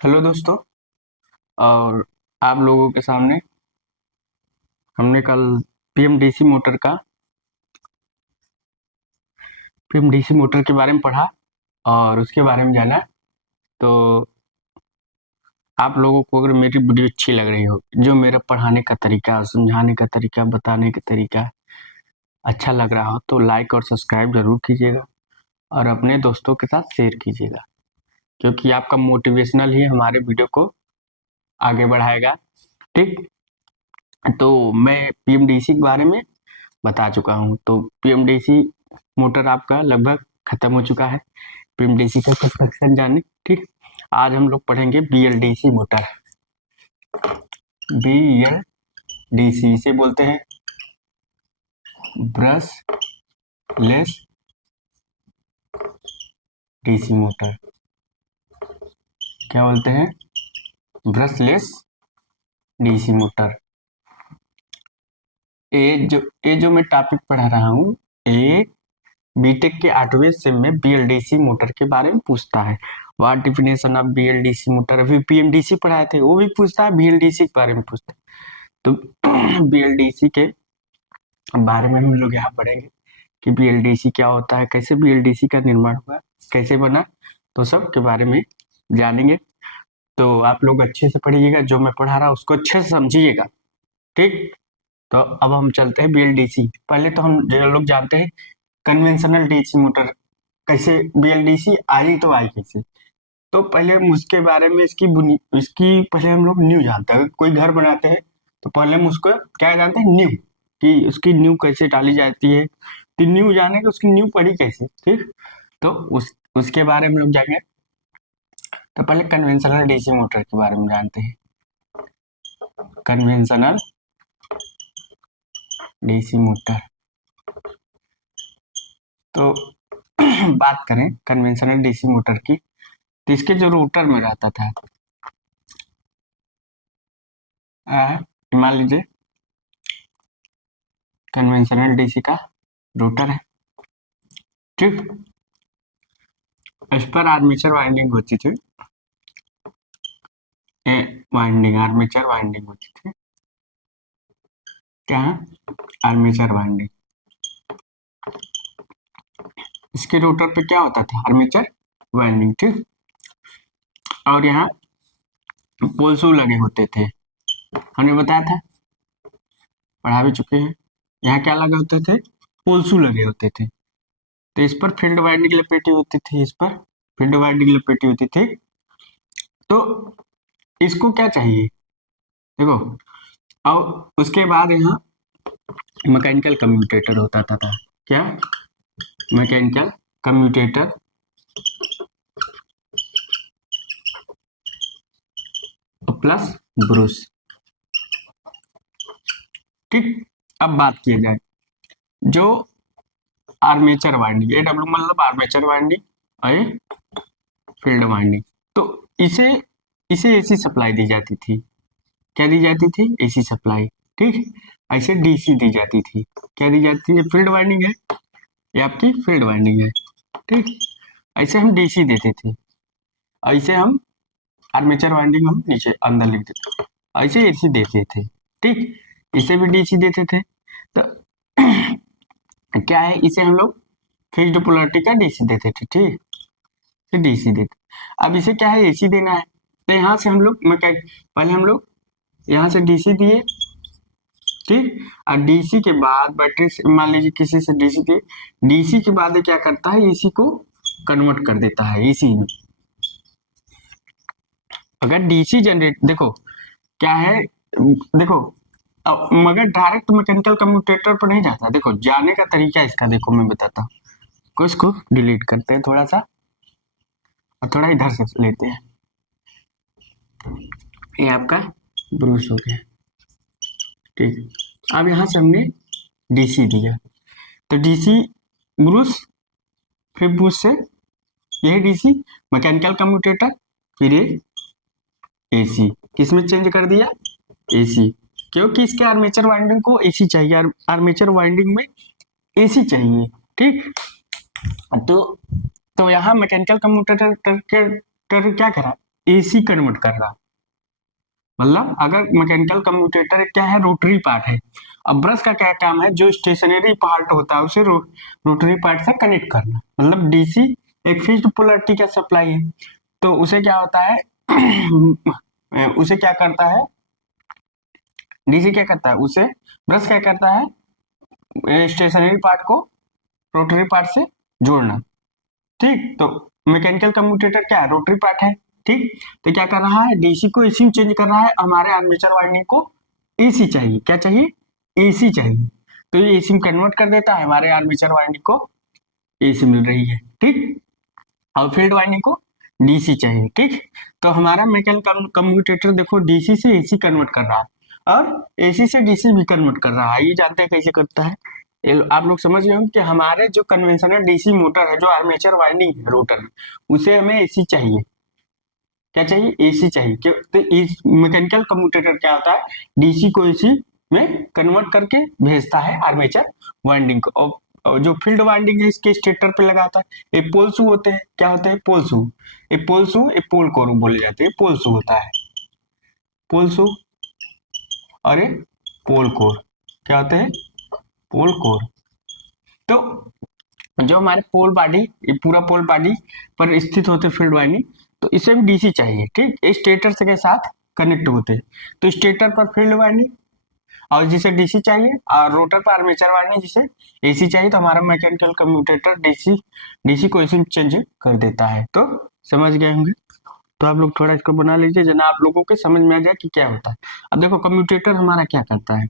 Hello दोस्तों। और आप लोगों के सामने हमने कल पीएमडीसी मोटर के बारे में पढ़ा और उसके बारे में जाना। तो आप लोगों को अगर मेरी वीडियो अच्छी लग रही हो, जो मेरा पढ़ाने का तरीका, समझाने का तरीका, बताने का तरीका अच्छा लग रहा हो, तो लाइक और सब्सक्राइब जरूर कीजिएगा और अपने दोस्तों के साथ शेयर कीजिएगा, क्योंकि आपका मोटिवेशनल ही हमारे वीडियो को आगे बढ़ाएगा। ठीक। तो मैं पीएमडीसी के बारे में बता चुका हूँ। तो पीएमडीसी मोटर आपका लगभग खत्म हो चुका है। पीएमडीसी का कुछ सेक्शन जाने। ठीक। आज हम लोग पढ़ेंगे बीएलडीसी मोटर। बीएलडीसी इसे बोलते हैं ब्रश लेस डीसी मोटर। क्या बोलते हैं? Brush less DC motor. ये जो मैं टॉपिक पढ़ा रहा हूँ, ये बीटेक के 8वें सेम में बीएलडीसी मोटर के बारे में पूछता है। What definition of BLDC motor. अभी पीएमडीसी पढ़ाए थे, वो भी पूछता है, बीएलडीसी के बारे में पूछता है। तो बीएलडीसी के बारे में हम लोग यहाँ पढ़ेंगे कि बीएलडीसी क्या होता है, कैसे बीएलडीसी का निर्माण हुआ, कैसे बना, तो सब के बारे में जानेंगे। तो आप लोग अच्छे से पढ़िएगा, जो मैं पढ़ा रहा हूँ उसको अच्छे से समझिएगा। ठीक। तो अब हम चलते हैं बीएलडीसी। पहले तो हम जो लोग जानते हैं कन्वेंशनल डीसी मोटर, कैसे बीएलडीसी आई, तो आई कैसे। तो पहले हम उसके बारे में इसकी पहले हम लोग न्यू जानते हैं। कोई घर बनाते हैं तो पहले हम उसको क्या जानते हैं, न्यू, कि उसकी न्यू कैसे डाली जाती है। तो न्यू जाने कि उसकी न्यू पड़ी कैसे। ठीक। तो उसके बारे में लोग जानेंगे। तो पहले कन्वेंशनल डीसी मोटर के बारे में जानते हैं। Conventional DC motor. तो बात करें कन्वेंशनल डीसी मोटर की, तो इसके जो रोटर में रहता था, मान लीजिए कन्वेंशनल डीसी का रोटर है। ठीक। इस पर आर्मेचर वाइंडिंग होती थी। आर्मेचर वाइंडिंग होती थी। क्या है? Armature winding. इसके रोटर पे क्या होता था? Armature winding. ठीक। और यहाँ पोल्सू लगे होते थे, हमने बताया था, पढ़ा भी चुके हैं। यहाँ क्या लगे होते थे? पोल्सू लगे होते थे। तो इस पर फील्ड वाइंडिंग लपेटी होती थी, इस पर फील्ड वाइंडिंग लपेटी होती थी। तो इसको क्या चाहिए, देखो। और उसके बाद यहाँ मैकेनिकल कम्यूटेटर होता था। क्या? Mechanical commutator plus Bruce. ठीक। अब बात किया जाए जो आर्मेचर वाइंडिंग, एडब्ल्यू मतलब आर्मेचर वाइंडिंग और फील्ड वाइंडिंग। तो इसे इसे एसी सप्लाई दी जाती थी। क्या दी जाती थी? AC supply. ठीक। ऐसे डीसी दी जाती थी। क्या दी जाती है? फील्ड वाइंडिंग है, ये आपकी फील्ड वाइंडिंग है। ठीक। ऐसे हम डीसी देते थे, ऐसे हम आर्मेचर वाइंडिंग हम नीचे अंदर लिख देते थे, ऐसे एसी देते थे। ठीक। इसे भी डीसी देते थे। तो क्या है, इसे हम लोग फिक्स्ड पोलैरिटी का डीसी देते थे। ठीक। फिर डीसी देते। अब इसे क्या है, एसी देना है। तो यहाँ से हम लोग पहले हम लोग यहाँ से डीसी दिए। ठीक। और डीसी के बाद बैटरी से, मान लीजिए किसी से डीसी दिए, डीसी के बाद ये क्या करता है, एसी को कन्वर्ट कर देता है एसी में। अगर डीसी जनरेट, देखो क्या है, देखो मगर डायरेक्ट मैकेनिकल कम्यूटेटर पर नहीं जाता। देखो जाने का तरीका इसका, देखो मैं बताता हूँ। कुछ को डिलीट करते हैं थोड़ा सा और थोड़ा इधर से लेते हैं। ये आपका ब्रूस हो गया। ठीक। अब यहाँ से हमने डीसी दिया, तो डीसी ब्रूस, फिर ब्रूस से यही डीसी मैकेनिकल कम्यूटेटर, फिर ये एसी किसमें चेंज कर दिया? एसी। क्योंकि इसके आर्मेचर वाइंडिंग को एसी चाहिए, आर्मेचर वाइंडिंग में एसी चाहिए। ठीक। तो यहाँ मैकेनिकल कम्यूटेटर क्या करा, एसी कन्वर्ट कर रहा है। मतलब अगर मैकेनिकल कम्यूटेटर क्या है, रोटरी पार्ट है। अब ब्रश का क्या काम है, जो स्टेशनरी पार्ट होता है उसे रोटरी पार्ट से कनेक्ट करना। मतलब डीसी एक फिक्स्ड पोलरिटी का सप्लाई है, तो उसे क्या होता है उसे क्या करता है, डीसी क्या करता है, उसे ब्रश क्या करता है, स्टेशनरी पार्ट को रोटरी पार्ट से जोड़ना। ठीक, तो मैकेनिकल कम्यूटेटर क्या है, रोटरी पार्ट है। ठीक, तो क्या कर रहा है, डीसी को एसी में चेंज कर रहा है, हमारे आर्मेचर वाइंडिंग को एसी चाहिए। क्या चाहिए, एसी चाहिए, तो ये एसी में कन्वर्ट कर देता है, हमारे आर्मेचर वाइंडिंग को एसी मिल रही है। ठीक, और फील्ड वाइंडिंग को डीसी चाहिए। ठीक, तो हमारा मैकेनिकल कम्यूटेटर देखो डीसी से एसी कन्वर्ट कर रहा है और एसी से डीसी भी कन्वर्ट कर रहा है। ये जानते हैं कैसे करता है, आप लोग समझ गए होंगे कि हमारे जो कन्वेंशनल डीसी मोटर है, जो आर्मेचर वाइंडिंग है रोटर में, उसे हमें एसी चाहिए। क्या चाहिए, एसी चाहिए। क्यों, तो इस मैकेनिकल कम्यूटेटर क्या होता है, डीसी को एसी में कन्वर्ट करके भेजता है आर्मेचर वाइंडिंग को। और जो फील्ड वाइंडिंग है इसके स्टेटर पे लगाता है। ये पोल शू होते हैं, क्या होते हैं, पोल शू। ये पोल शू, ये पोल कोर बोले जाते हैं, पोल शू होता है, पोल शू। और ये पोल कोर क्या होते हैं, पोल कोर। तो जो हमारे पोल बॉडी, ये पूरा पोल बॉडी पर स्थित होते फील्ड वाइंडिंग, तो इसे भी डीसी चाहिए। ठीक, ये स्टेटर से के साथ कनेक्ट होते हैं, तो स्टेटर पर फील्ड वाइंडिंग और जिसे डीसी चाहिए, और रोटर पर आर्मेचर वाइंडिंग जिसे एसी चाहिए। तो हमारा मैकेनिकल कम्यूटेटर डीसी डीसी को एसी में चेंज कर देता है। तो समझ गए होंगे, तो आप लोग थोड़ा इसको बना लीजिए जना आप लोगों के समझ में आ जाए कि क्या होता है। अब देखो कम्यूटेटर हमारा क्या करता है,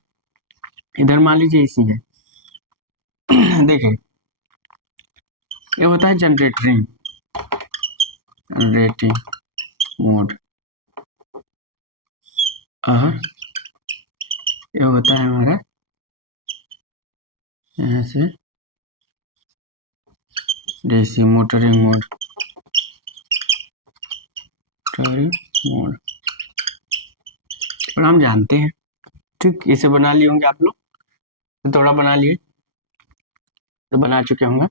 इधर मान लीजिए एसी है देखिए ये होता है जनरेटिंग मोड, ये होता है हमारा यहाँ से डीसी मोटरिंग मोड, और हम जानते हैं। ठीक, इसे बना लिए होंगे आप लोग, तो थोड़ा बना लिए, तो बना चुके होंगे।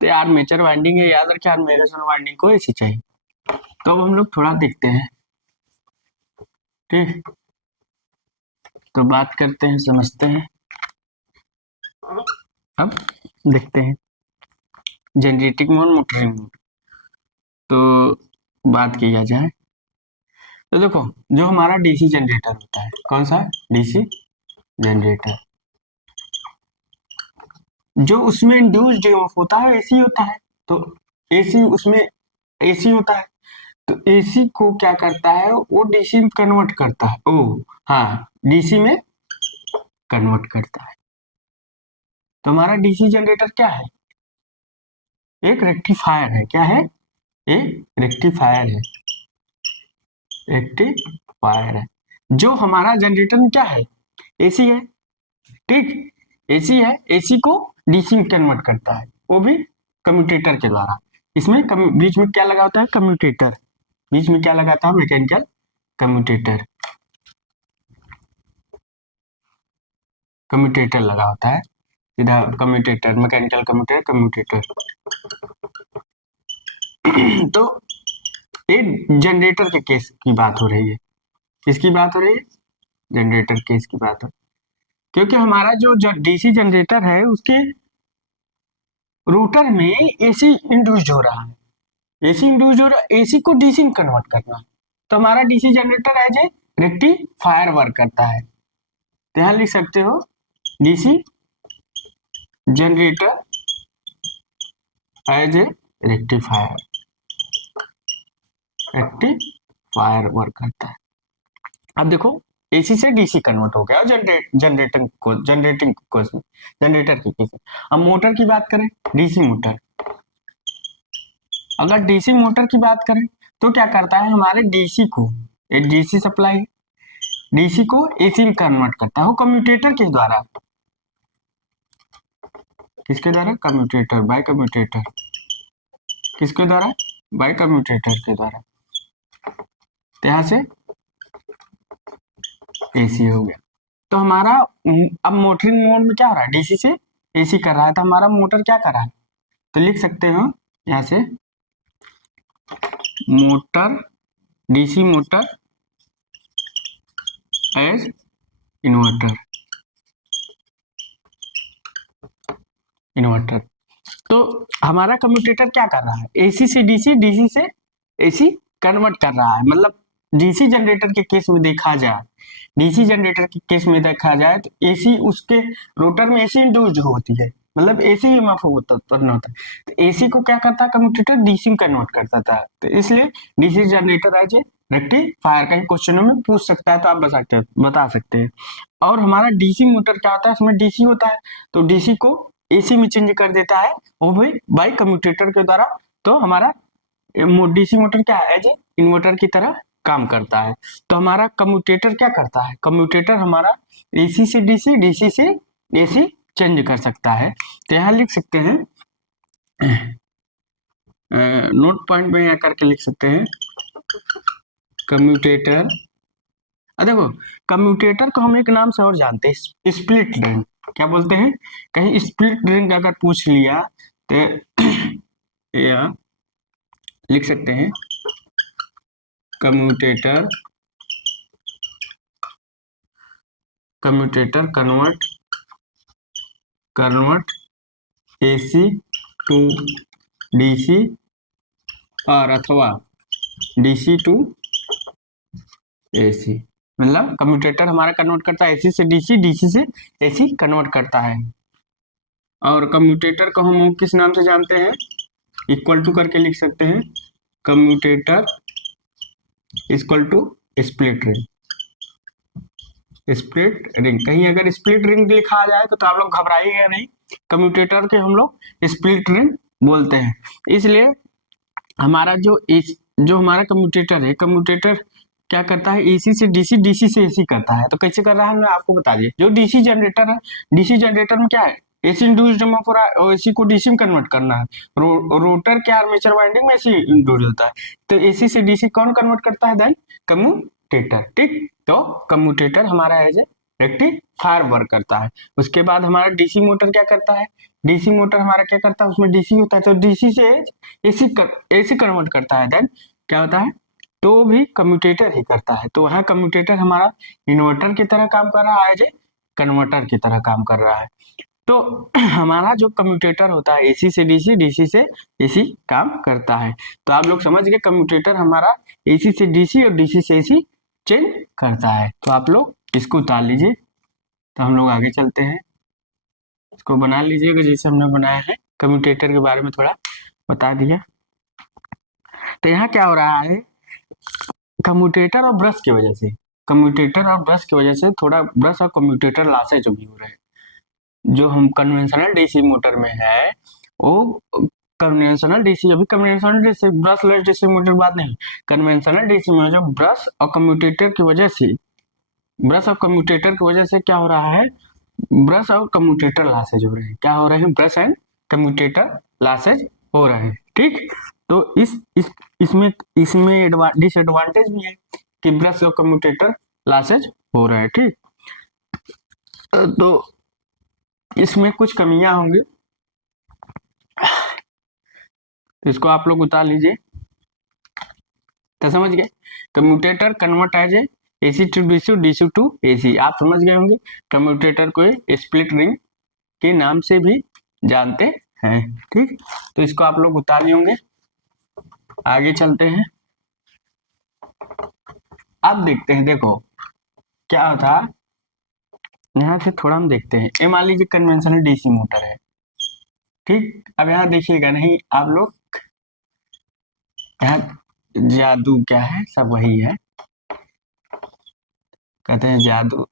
तो आर्मेचर वाइंडिंग है, याद रखिए आर्मेचर वाइंडिंग को ऐसी चाहिए। तो अब हम लोग थोड़ा देखते हैं। ठीक, तो बात करते हैं, समझते हैं। अब देखते हैं जनरेटिंग मोड, मोटरिंग मोड। तो बात किया जाए तो देखो जो हमारा डीसी जनरेटर होता है, कौन सा, डीसी जनरेटर, जो उसमें इंड्यूस्ड होता है एसी होता है। तो एसी उसमें एसी होता है, तो एसी को क्या करता है, वो डीसी में कन्वर्ट करता है। ओ हाँ, डीसी में कन्वर्ट करता है। तो हमारा डीसी जनरेटर क्या है, एक रेक्टिफायर है। क्या है, एक रेक्टिफायर है, रेक्टिफायर है। जो हमारा जनरेटर में क्या है, एसी है। ठीक, एसी है, एसी को डीसी में कन्वर्ट करता है, वो भी कम्यूटेटर के द्वारा। इसमें बीच में क्या लगा होता है, कम्यूटेटर, बीच में क्या लगाता है, मैकेनिकल कम्यूटेटर, कम्यूटेटर लगा होता है, सीधा कम्यूटेटर, मैकेनिकल कम्यूटेटर, कम्यूटेटर। तो एक जनरेटर के केस की बात हो रही है, किसकी बात हो रही है, जनरेटर केस की बात हो, क्योंकि हमारा जो डीसी जनरेटर है उसके रोटर में एसी इंड्यूस्ड हो रहा है, एसी इंड्यूस्ड हो रहा है, एसी को डीसी में कन्वर्ट करना। तो हमारा DC generator as a rectifier work करता है। तो यहाँ लिख सकते हो DC generator as a rectifier, rectifier work करता है। अब देखो एसी से डीसी कन्वर्ट हो गया जनरेटर के केस में। अब मोटर की बात करें, डीसी मोटर, अगर डीसी मोटर की बात करें तो क्या करता है, हमारे डीसी को, एक डीसी सप्लाई डीसी को एसी में कन्वर्ट करता है, वो कम्यूटेटर के द्वारा, किसके द्वारा, कम्यूटेटर, बाय कम्यूटेटर, किसके द्वारा, बाय कम्यूटेटर के द्वारा। तो यहाँ से एसी हो गया। तो हमारा अब मोटरिंग मोड में क्या हो रहा है, डीसी से एसी कर रहा है, तो हमारा मोटर क्या कर रहा है, तो लिख सकते हो यहाँ से motor, DC motor as inverter. तो हमारा कम्यूटेटर क्या कर रहा है, एसी से डीसी, डीसी से एसी कन्वर्ट कर रहा है। मतलब डीसी जनरेटर के केस में देखा जाए, डीसी जनरेटर के केस में देखा जाए तो एसी उसके रोटर में एसी इंड्यूस्ड होती है, मतलब एसी ईएमएफ उत्पन्न होता है। तो एसी को क्या करता है कम्यूटेटर, डीसी में कन्वर्ट करता था। तो इसलिए DC generator as a rectifier, कहीं क्वेश्चनों में पूछ सकता है तो आप बता सकते हैं। और हमारा डीसी मोटर क्या होता है, उसमें डीसी होता है, तो डीसी को एसी में चेंज कर देता है वो भी बाई कम्यूटेटर के द्वारा। तो हमारा डीसी मोटर क्या है, एज ए इन्वर्टर की तरह काम करता है। तो हमारा कम्यूटेटर क्या करता है, कम्यूटेटर हमारा एसी से डीसी, डीसी से एसी चेंज कर सकता है। तो यहाँ लिख सकते हैं, नोट पॉइंट में यहाँ करके लिख सकते हैं कम्यूटेटर। देखो कम्यूटेटर को हम एक नाम से और जानते हैं, स्प्लिट रिंग। क्या बोलते हैं, कहीं स्प्लिट रिंग अगर पूछ लिया तो या लिख सकते हैं commutator convert AC to DC और अथवा डीसी टू एसी। मतलब कम्यूटेटर हमारा कन्वर्ट करता है एसी से डीसी, डीसी से एसी कन्वर्ट करता है। और कम्यूटेटर को हम किस नाम से जानते हैं, इक्वल टू करके लिख सकते हैं commutator equal to split ring. Split ring, कहीं अगर स्प्लिट रिंग लिखा जाए तो आप लोग घबराइएगा नहीं, कम्यूटेटर के हम लोग स्प्लिट रिंग बोलते हैं। इसलिए हमारा जो हमारा कम्यूटेटर है, कम्यूटेटर क्या करता है, एसी से डीसी, डीसी से एसी करता है। तो कैसे कर रहा है मैं आपको बता दिए। जो डीसी जनरेटर है, डीसी जनरेटर में क्या है, एसी इंड्यूस्ड और एसी को डीसी में कन्वर्ट करना है। रोटर के आर्मेचर वाइंडिंग में एसी इंड्यूस्ड होता है। तो एसी से डीसी कौन कन्वर्ट करता है, देन कम्यूटेटर। ठीक, तो कम्यूटेटर हमारा एज ए रेक्टिफायर वर्क करता है। उसके बाद हमारा डीसी मोटर क्या करता है, डीसी मोटर हमारा क्या करता है, उसमें डीसी होता है, तो डीसी से एसी कन्वर्ट करता है। देन क्या होता है, तो भी कम्यूटेटर ही करता है। तो वहाँ कम्यूटेटर हमारा इन्वर्टर की तरह काम कर रहा है, एज ए कन्वर्टर की तरह काम कर रहा है। तो हमारा जो कम्यूटेटर होता है एसी से डीसी, डीसी से एसी काम करता है। तो आप लोग समझ गए, कम्यूटेटर हमारा एसी से डीसी और डीसी से एसी चेंज करता है। तो आप लोग इसको उतार लीजिए। तो हम लोग आगे चलते हैं, इसको बना लीजिएगा जैसे हमने बनाया है, कम्यूटेटर के बारे में थोड़ा बता दिया। तो यहाँ क्या हो रहा है, कम्यूटेटर और ब्रश की वजह से, थोड़ा ब्रश और कम्यूटेटर लॉसेज भी हो रहे हैं। जो हम कन्वेंशनल डीसी मोटर में है वो कन्वेंशनल डीसी, अभी conventional DC brush less DC motor बात नहीं, कन्वेंशनल डीसी में जो ब्रश और कम्यूटेटर की वजह से क्या हो रहा है, ब्रश और कम्यूटेटर लॉसेज हो रहे हैं। क्या हो रहे हैं, ब्रश एंड कम्यूटेटर लॉसेज हो रहे हैं। ठीक, तो इसमें डिसएडवांटेज भी है कि ब्रश और कम्यूटेटर लॉसेज हो रहे हैं। ठीक, तो इसमें कुछ कमियां होंगी, इसको आप लोग उतार लीजिए। तो समझ गए, commutator convert as a AC to DC, DC to AC. आप समझ गए होंगे कम्यूटेटर को स्प्लिट रिंग के नाम से भी जानते हैं। ठीक, तो इसको आप लोग उतार लिए होंगे। आगे चलते हैं, अब देखते हैं, देखो क्या होता है, यहाँ से थोड़ा हम देखते हैं। ये मान लीजिए कन्वेंशनल डीसी मोटर है। ठीक, अब यहाँ देखिएगा नहीं आप लोग, यहाँ जादू क्या है, सब वही है, कहते हैं जादू,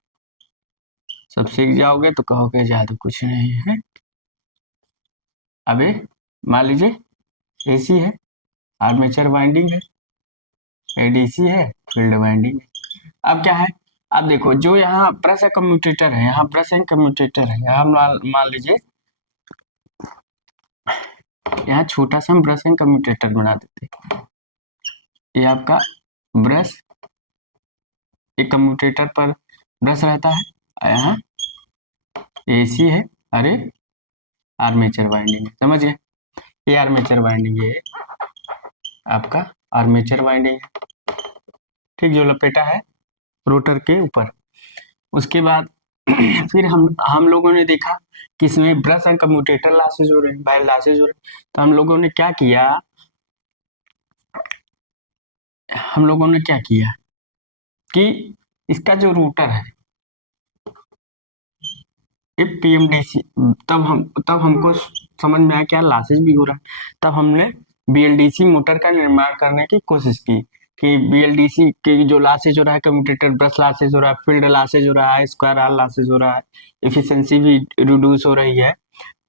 सब सीख जाओगे तो कहोगे जादू कुछ नहीं है। अबे मान लीजिए एसी है, आर्मेचर वाइंडिंग है, एडीसी है, फील्ड वाइंडिंग है। अब क्या है, अब देखो जो यहाँ ब्रश है कम्यूटेटर है, यहाँ ब्रश है कम्यूटेटर है, यहाँ मान लीजिए यहाँ छोटा सा हम ब्रश एंड कम्यूटेटर बना देते। ये आपका ब्रश, एक कम्यूटेटर पर ब्रश रहता है, यहाँ एसी है, अरे आर्मेचर वाइंडिंग है। समझ गए, ये आर्मेचर वाइंडिंग है आपका आर्मेचर वाइंडिंग है, ठीक, जो लपेटा है रोटर के ऊपर। उसके बाद फिर हम लोगों ने देखा कि इसमें ब्रश एंड कम्यूटेटर लॉसेज हो रहे हैं, वायर लॉसेज हो रहे हैं। तो हम लोगों ने क्या किया कि इसका जो रूटर है पीएमडीसी, तब हमको समझ में आया क्या लॉसेज भी हो रहा है। तब हमने बीएलडीसी मोटर का निर्माण करने की कोशिश की कि बीएलडीसी के जो लॉसेज हो रहा है, कम्यूटेटर ब्रश लॉसेज हो रहा है, फील्ड लॉसेज हो रहा है, स्क्वायर आर लॉसेज हो रहा है, एफिशिएंसी भी रिड्यूस हो रही है,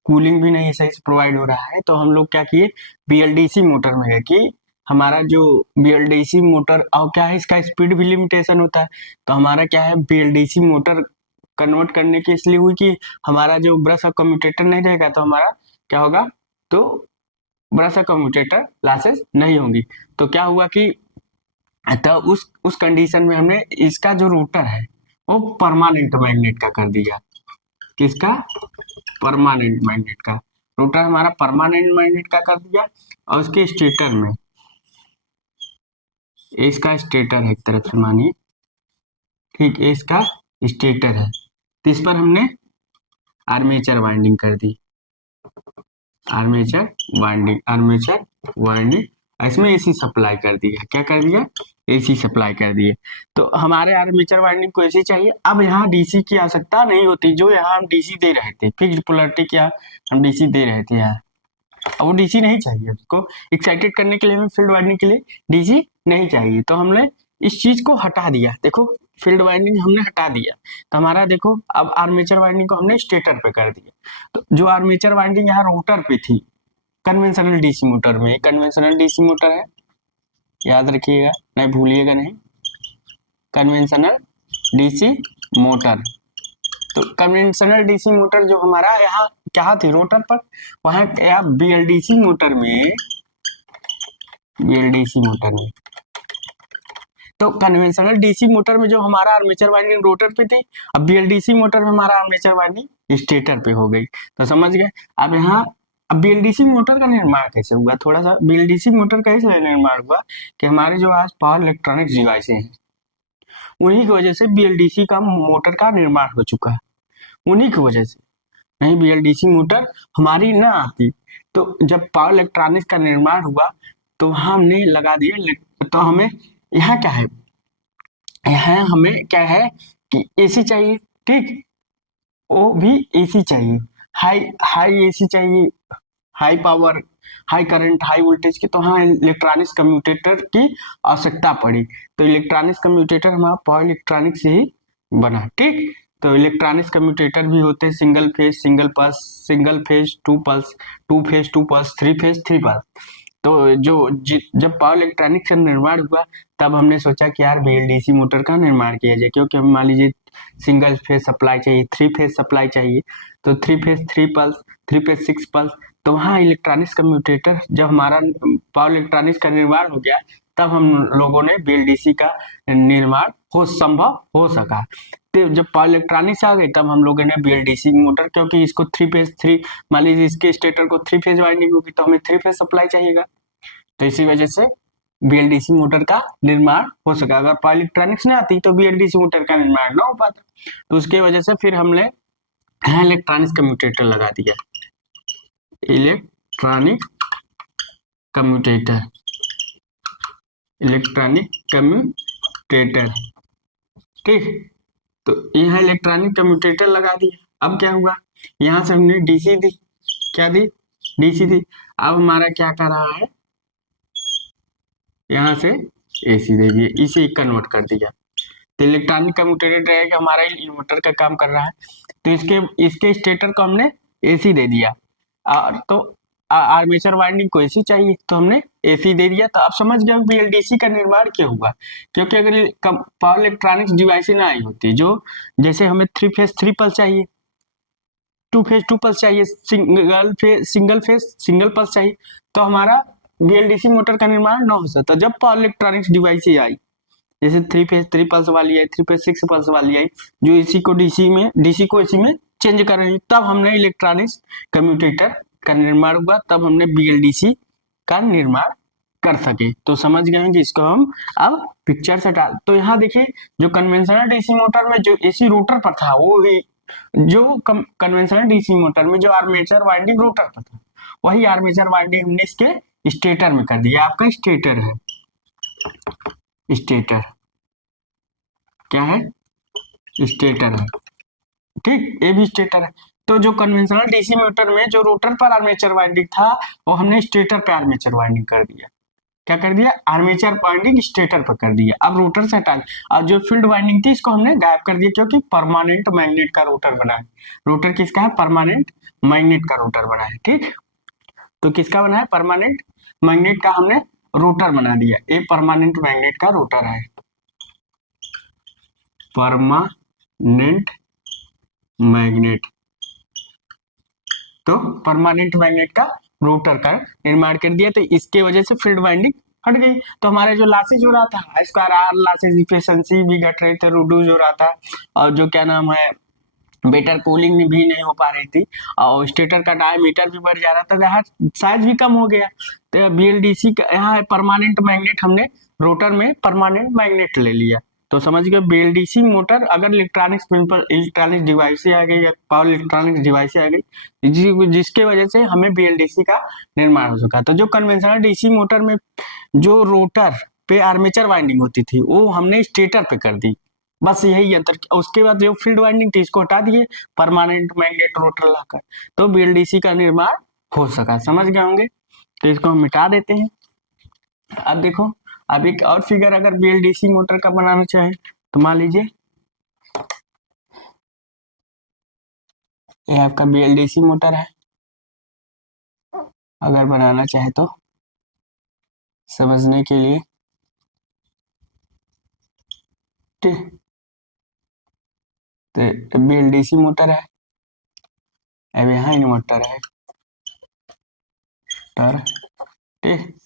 कूलिंग भी नहीं सही से प्रोवाइड हो रहा है। तो हम लोग क्या किए, बीएलडीसी मोटर में गए कि हमारा जो बीएलडीसी मोटर और क्या है, इसका स्पीड भी लिमिटेशन होता है। तो हमारा क्या है, बीएलडीसी मोटर कन्वर्ट करने की इसलिए हुई कि हमारा जो ब्रश और कम्यूटेटर नहीं रहेगा तो हमारा क्या होगा, तो ब्रश और कम्यूटेटर लॉसेज नहीं होंगी। तो क्या हुआ कि तो उस कंडीशन में हमने इसका जो रूटर है वो परमानेंट मैग्नेट का कर दिया। किसका? परमानेंट मैग्नेट का। रोटर हमारा परमानेंट मैग्नेट का कर दिया और उसके स्टेटर में, इसका स्टेटर है एक तरफ से मानिए, ठीक, इसका स्टेटर है, तो इस पर हमने आर्मेचर वाइंडिंग कर दी, आर्मेचर वाइंडिंग, इसमें एसी सप्लाई कर दिया। क्या कर दिया? एसी सप्लाई कर दिए। तो हमारे आर्मेचर वाइंडिंग को एसी चाहिए। अब यहाँ डीसी की आवश्यकता नहीं होती, जो यहाँ हम डीसी दे रहे थे, फिक्स्ड पोलैरिटी क्या हम डीसी दे रहे थे यहाँ, अब वो डीसी नहीं चाहिए, उसको एक्साइटेड करने के लिए हमें फील्ड वाइंडिंग के लिए डीसी नहीं चाहिए। तो हमने इस चीज को हटा दिया, देखो फील्ड वाइंडिंग हमने हटा दिया। तो हमारा देखो अब आर्मेचर वाइंडिंग को हमने स्टेटर पे कर दिया। तो जो आर्मेचर वाइंडिंग यहाँ रोटर पे थी कन्वेंशनल डीसी मोटर में, कन्वेंशनल डीसी मोटर है, याद रखिएगा, नहीं भूलिएगा नहीं, कन्वेंशनल डीसी मोटर। तो कन्वेंशनल डीसी मोटर जो हमारा यहाँ क्या थी रोटर पर, वहां क्या बीएलडीसी मोटर में, तो कन्वेंशनल डीसी मोटर में जो हमारा आर्मेचर वाइंडिंग रोटर पे थी, अब बीएलडीसी मोटर में हमारा आर्मेचर वाइंडिंग स्टेटर पे हो गई। तो समझ गए। अब यहाँ अब बीएलडीसी मोटर का निर्माण कैसे हुआ, थोड़ा सा बीएलडीसी मोटर का इसलिए निर्माण हुआ कि हमारे जो आज पावर इलेक्ट्रॉनिक्स डिवाइसें हैं उन्हीं की वजह से बीएलडीसी का मोटर का निर्माण हो चुका है, उन्हीं की वजह से। नहीं बीएलडीसी मोटर हमारी ना आती तो जब पावर इलेक्ट्रॉनिक्स का निर्माण हुआ तो हमने लगा दिया। तो हमें यहाँ क्या है, यहाँ हमें क्या है कि एसी चाहिए, ठीक, वो भी एसी चाहिए, हाई हाई एसी चाहिए, high power, high current, high voltage की। तो हाँ इलेक्ट्रॉनिक्स कम्यूटेटर की आवश्यकता पड़ी। तो इलेक्ट्रॉनिक्स कम्यूटेटर हमारा पावर इलेक्ट्रॉनिक से ही बना, ठीक। तो इलेक्ट्रॉनिक्स कम्यूटेटर भी होते हैं single phase, single pulse, single phase, two pulse, two phase, two pulse, three phase, three pulse. तो जब पावर इलेक्ट्रॉनिक्स का निर्माण हुआ तब हमने सोचा कि यार बीएलडीसी मोटर का निर्माण किया जाए, क्योंकि हम मान लीजिए सिंगल फेज सप्लाई चाहिए, थ्री फेज सप्लाई चाहिए, तो three phase three pulse, three phase six pulse. तो वहाँ इलेक्ट्रॉनिक्स कम्यूटेटर जब हमारा पावर इलेक्ट्रॉनिक्स का निर्माण हो गया तब हम लोगों ने बीएलडीसी का निर्माण संभव हो सका। तो जब पावर इलेक्ट्रॉनिक्स आ गई तब हम लोगों ने बीएलडीसी मोटर, क्योंकि इसको थ्री फेज थ्री, मान लीजिए इसके स्टेटर को थ्री फेज वाइंडिंग होगी तो हमें थ्री फेज सप्लाई चाहिएगा, तो इसी वजह से बीएलडीसी मोटर का निर्माण हो सका। अगर पावर इलेक्ट्रॉनिक्स नहीं आती तो बीएलडीसी मोटर का निर्माण ना हो पाता। तो उसके वजह से फिर हमने इलेक्ट्रॉनिक्स कम्यूटेटर लगा दिया, इलेक्ट्रॉनिक कम्यूटेटर, इलेक्ट्रॉनिक कम्यूटेटर, ठीक। तो यहाँ इलेक्ट्रॉनिक कम्यूटेटर लगा दिया। अब क्या हुआ, यहाँ से हमने डीसी दी, क्या दी, डीसी दी। अब हमारा क्या कर रहा है, यहाँ से एसी दे दिए, इसे कन्वर्ट कर दिया। तो इलेक्ट्रॉनिक कम्यूटेटर रहेगा हमारा इन्वर्टर का काम कर रहा है, तो इसके स्टेटर को हमने एसी दे दिया। और तो आर्मेचर वाइंडिंग को एसी चाहिए तो हमने एसी दे दिया। तो आप समझ गए बीएलडीसी का निर्माण क्यों हुआ, क्योंकि अगर पावर इलेक्ट्रॉनिक्स डिवाइस ना आई होती, जो जैसे हमें थ्री फेज थ्री पल्स चाहिए, टू फेज टू पल्स चाहिए, सिंगल फेज सिंगल पल्स चाहिए, तो हमारा बीएलडीसी मोटर का निर्माण न हो सकता। जब पावर इलेक्ट्रॉनिक्स डिवाइस आई, जैसे थ्री फेज थ्री पल्स वाली आई, थ्री फेज सिक्स पल्स वाली आई, जो एसी को डीसी में, डीसी को एसी में चेंज कर रही है, तब हमने इलेक्ट्रॉनिक्स कम्यूटेटर का निर्माण हुआ, तब हमने बीएलडीसी का निर्माण कर सके। तो समझ गए हैं कि इसको हम अब पिक्चर से तो यहाँ देखिए जो कन्वेंशनल डीसी मोटर में जो एसी रोटर पर था वो ही जो कन्वेंशनल डीसी मोटर में जो आर्मेचर वाइंडिंग रोटर पर था वही आर्मेचर वाइंडिंग हमने इसके स्टेटर में कर दिया। आपका स्टेटर है, स्टेटर क्या है, स्टेटर है, ठीक, ये भी स्टेटर है। तो जो कन्वेंशनल डीसी मोटर में जो रोटर पर आर्मेचर वाइंडिंग था वो हमने स्टेटर पे आर्मेचर वाइंडिंग कर दिया। क्या कर दिया, आर्मेचर वाइंडिंग स्टेटर पर कर दिया। अब रोटर से हटा, अब जो फील्ड वाइंडिंग थी इसको हमने गायब कर दिया क्योंकि परमानेंट मैग्नेट का रोटर बना है। रोटर किसका है, परमानेंट मैग्नेट का रोटर बना है, ठीक। तो किसका बना है, परमानेंट मैग्नेट का हमने रोटर बना दिया। ये परमानेंट मैग्नेट का रोटर है, परमानेंट मैग्नेट। तो परमानेंट मैग्नेट का रोटर का निर्माण कर दिया। तो इसके वजह से फील्ड वाइंडिंग हट गई। तो हमारे जो लॉसेज हो रहा था स्क्वायर आर लॉसेज इफिशिएंसी भी घट रही थी, रिड्यूस हो रहा था, और जो क्या नाम है बेटर कूलिंग भी नहीं हो पा रही थी, और स्टेटर का डायमीटर भी बढ़ जा रहा था, यहाँ साइज भी कम हो गया। तो बीएलडीसी का यहाँ परमानेंट मैग्नेट हमने रोटर में परमानेंट मैग्नेट ले लिया। तो समझ गए बीएलडीसी मोटर अगर इलेक्ट्रॉनिक डिवाइस आ गई या पावर इलेक्ट्रॉनिक्स डिवाइस आ गई जिसके वजह से हमें बीएलडीसी का निर्माण हो सका। तो जो कन्वेंशनल डीसी मोटर में जो रोटर पे आर्मेचर वाइंडिंग होती थी वो हमने स्टेटर पे कर दी, बस यही अंतर। उसके बाद जो फील्ड वाइंडिंग थी इसको हटा दिए परमानेंट मैग्नेट रोटर लाकर, तो बीएलडीसी का निर्माण हो सका। समझ गए होंगे, तो इसको हम मिटा देते हैं। अब देखो, अब एक और फिगर अगर बीएलडीसी मोटर का बनाना चाहे तो मान लीजिए ये आपका बीएलडीसी मोटर है, अगर बनाना चाहे तो समझने के लिए, ठीक। तो बीएलडीसी मोटर है, अब यहाँ इन्वर्टर है, ठीक।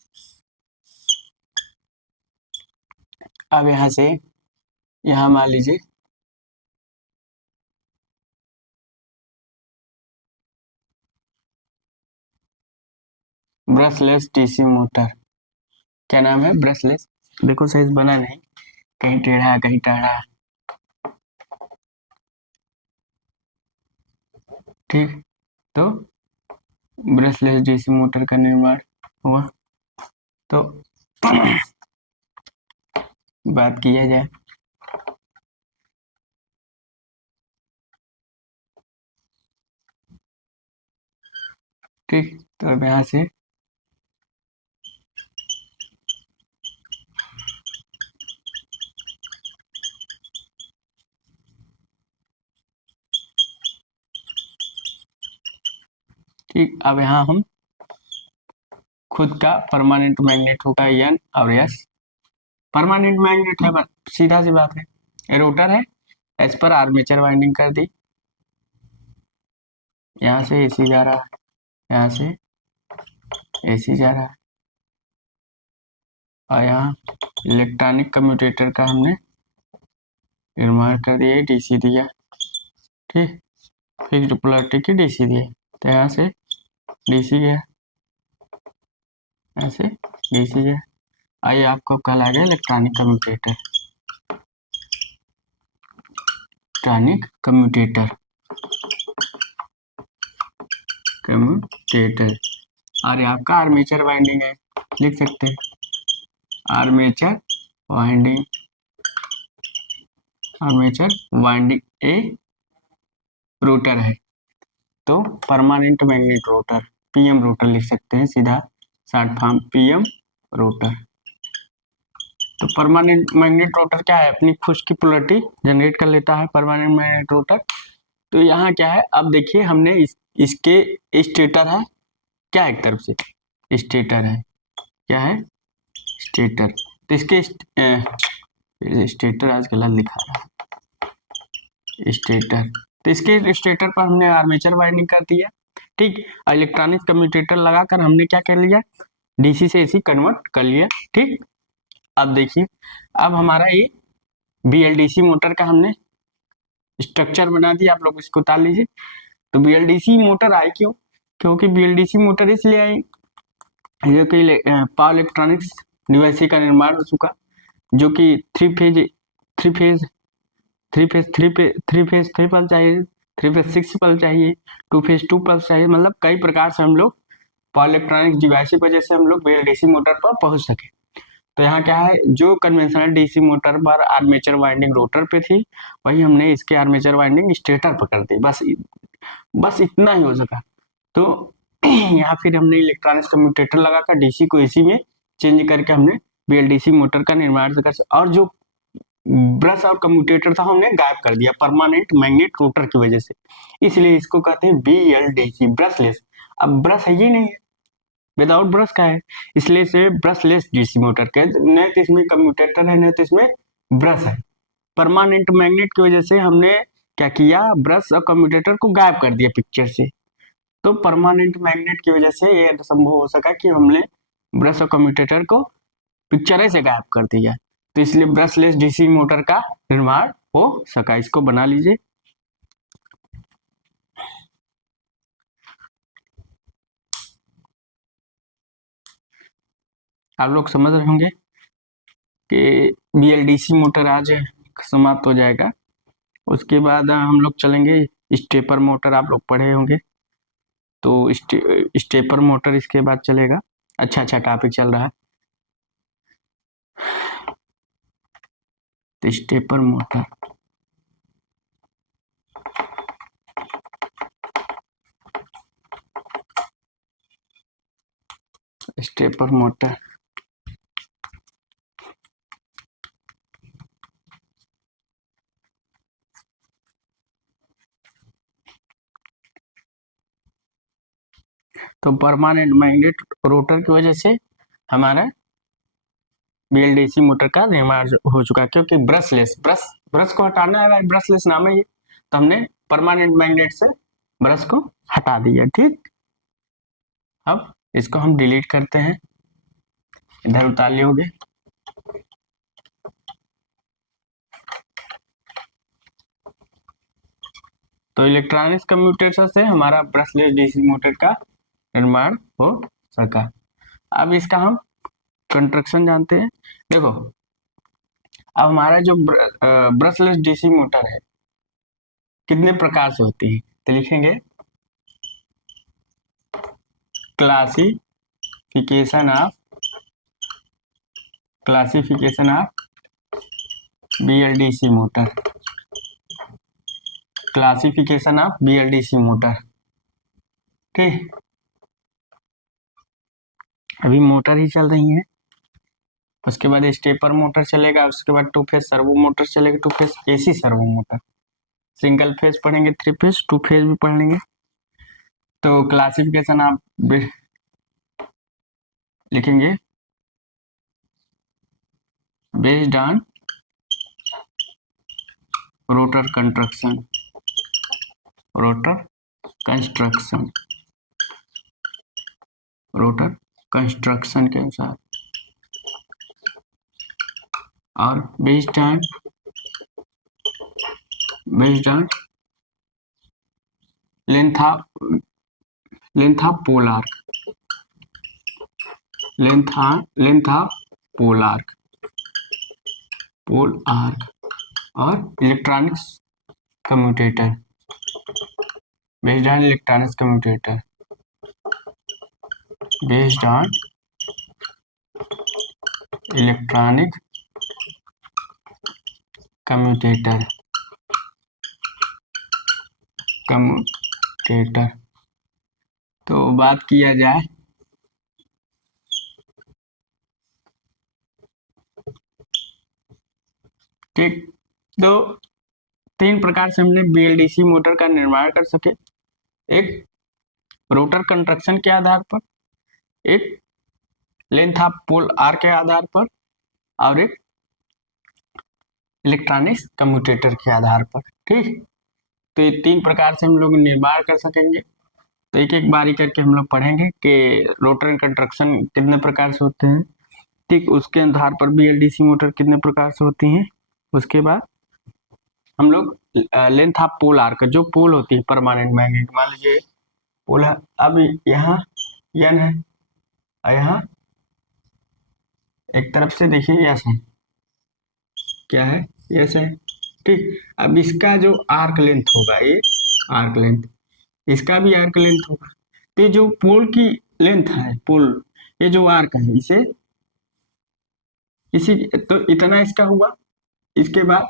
अब यहाँ से यहाँ मान लीजिए ब्रशलेस डीसी मोटर, क्या नाम है, ब्रशलेस। देखो साइज बना नहीं, कहीं टेढ़ा कहीं टेढ़ा, ठीक। तो ब्रशलेस डीसी मोटर का निर्माण हुआ। तो बात किया जाए ठीक, तो अब यहाँ से ठीक, अब यहाँ हम खुद का परमानेंट मैग्नेट होगा एन और एस, परमानेंट मैग्नेट है, सीधा सी बात है। ये रोटर है, एस पर आर्मेचर वाइंडिंग कर दी, यहाँ से एसी जा रहा है, यहाँ से एसी जा रहा है, और यहाँ इलेक्ट्रॉनिक कम्यूटेटर का हमने निर्माण कर दिया, डीसी दिया, ठीक, फिक्स्ड पोलैरिटी की डीसी दिया। तो यहाँ से डीसी गया, यहाँ से डीसी गया, आइए आपको कल आ गया electronic commutator, electronic commutator, commutator. और ये आपका आर्मेचर वाइंडिंग है, लिख सकते हैं आर्मेचर वाइंडिंग, आर्मेचर वाइंडिंग ए रोटर है। तो permanent magnet rotor PM rotor लिख सकते हैं, सीधा शॉर्ट फॉर्म पीएम रोटर। तो परमानेंट मैग्नेट रोटर क्या है, अपनी खुद की पोलैरिटी जनरेट कर लेता है परमानेंट मैग्नेट रोटर। तो यहाँ क्या है, अब देखिए हमने इसके स्टेटर है, क्या एक तरफ से स्टेटर है, क्या है स्टेटर, तो इसके स्टेटर आज गलत लिखा रहा है, स्टेटर। तो इसके स्टेटर पर हमने आर्मेचर वाइंडिंग कर दिया, ठीक। इलेक्ट्रॉनिक कम्यूटेटर लगाकर हमने क्या कर लिया, डीसी से एसी कन्वर्ट कर लिया, ठीक। अब देखिए, अब हमारा ये बीएलडीसी मोटर का हमने स्ट्रक्चर बना दिया, आप लोग इसको उतार लीजिए। तो बीएलडीसी मोटर आई क्यों, क्योंकि बीएलडीसी मोटर इसलिए आई ये कि पावर इलेक्ट्रॉनिक्स डिवाइस का निर्माण हो चुका, जो कि थ्री फेज थ्री पल्स चाहिए, थ्री फेज 6 पल्स चाहिए, टू पल्स चाहिए, मतलब कई प्रकार से हम लोग पावर इलेक्ट्रॉनिक्स डिवाइस की वजह से हम लोग बीएलडीसी मोटर पर पहुंच सके। तो यहाँ क्या है, जो कन्वेंशनल डीसी मोटर पर आर्मेचर वाइंडिंग रोटर पे थी, वही हमने इसके आर्मेचर वाइंडिंग स्टेटर पर कर दी। बस इतना ही हो सका। तो यहाँ फिर हमने इलेक्ट्रॉनिक्स कम्यूटेटर लगाकर डीसी को एसी में चेंज करके हमने बीएलडीसी मोटर का निर्माण कर, और जो ब्रश और कम्यूटेटर था हमने गायब कर दिया परमानेंट मैग्नेट रोटर की वजह से, इसलिए इसको कहते हैं बीएलडीसी, ब्रशलेस। अब ब्रश है ही नहीं है, विदाउट ब्रश का है, इसलिए इसे ब्रशलेस डीसी मोटर के, न तो इसमें कम्यूटेटर है न तो इसमें ब्रश है। परमानेंट मैग्नेट की वजह से हमने क्या किया, ब्रश और कम्यूटेटर को गायब कर दिया पिक्चर से। तो परमानेंट मैग्नेट की वजह से ये संभव हो सका कि हमने ब्रश और कम्यूटेटर को पिक्चर से गायब कर दिया, तो इसलिए ब्रशलेस डीसी मोटर का निर्माण हो सका। इसको बना लीजिए। आप लोग समझ रहे होंगे कि बीएलडीसी मोटर आज समाप्त हो जाएगा। उसके बाद हम लोग चलेंगे स्टेपर मोटर, आप लोग पढ़े होंगे, तो स्टेपर मोटर इसके बाद चलेगा। अच्छा टॉपिक चल रहा है। तो स्टेपर मोटर, स्टेपर मोटर तो परमानेंट मैग्नेट रोटर की वजह से हमारा बीएलडीसी मोटर का निर्माण हो चुका, क्योंकि ब्रश को हटाना है भाई, ब्रशलेस नाम है ये, तो हमने परमानेंट मैग्नेट से ब्रश को हटा दिया। ठीक, अब इसको हम डिलीट करते हैं, इधर उतार लियोगे। तो इलेक्ट्रॉनिक्स कम्यूटेटर से हमारा ब्रशलेस डीसी मोटर का निर्माण हो सका। अब इसका हम कंस्ट्रक्शन जानते हैं। देखो, अब हमारा जो ब्रशलेस डीसी मोटर है कितने प्रकार से होती है, तो लिखेंगे classification of BLDC motor, classification of BLDC motor. ठीक, अभी मोटर ही चल रही है, उसके बाद स्टेपर मोटर चलेगा, उसके बाद टू फेज सर्वो मोटर चलेगा, two phase AC servo motor, single phase पढ़ेंगे, थ्री फेज, टू फेज भी पढ़ लेंगे। तो क्लासिफिकेशन आप लिखेंगे बेस्ड ऑन रोटर कंस्ट्रक्शन के अनुसार, और based on length of pole arc और electronics commutator, based on electronics commutator, based on electronic commutator तो बात किया जाए ठीक, तो तीन प्रकार से हमने बीएलडीसी मोटर का निर्माण कर सके। एक रोटर कंस्ट्रक्शन के आधार पर, एक लेंथ ऑफ पोल आर के आधार पर, और एक इलेक्ट्रॉनिक्स कम्यूटेटर के आधार पर। ठीक, तो ये तीन प्रकार से हम लोग निर्माण कर सकेंगे। तो एक एक बारी करके हम लोग पढ़ेंगे कि रोटर कंस्ट्रक्शन कितने प्रकार से होते हैं, ठीक, उसके आधार पर बीएलडीसी मोटर कितने प्रकार से होती हैं। उसके बाद हम लोग लेंथ ऑफ पोल आर्क, जो पोल होती है परमानेंट मैग्नेट, मान लीजिए पोल है, अब यहाँ एन है, और यहाँ एक तरफ से देखिए यस है, क्या है, यस है। ठीक, अब इसका जो आर्क लेंथ होगा, ये आर्क लेंथ, इसका भी आर्क लेंथ होगा। तो ये जो पोल की लेंथ है, पोल, ये जो आर्क है, इसे इसी, तो इतना इसका हुआ। इसके बाद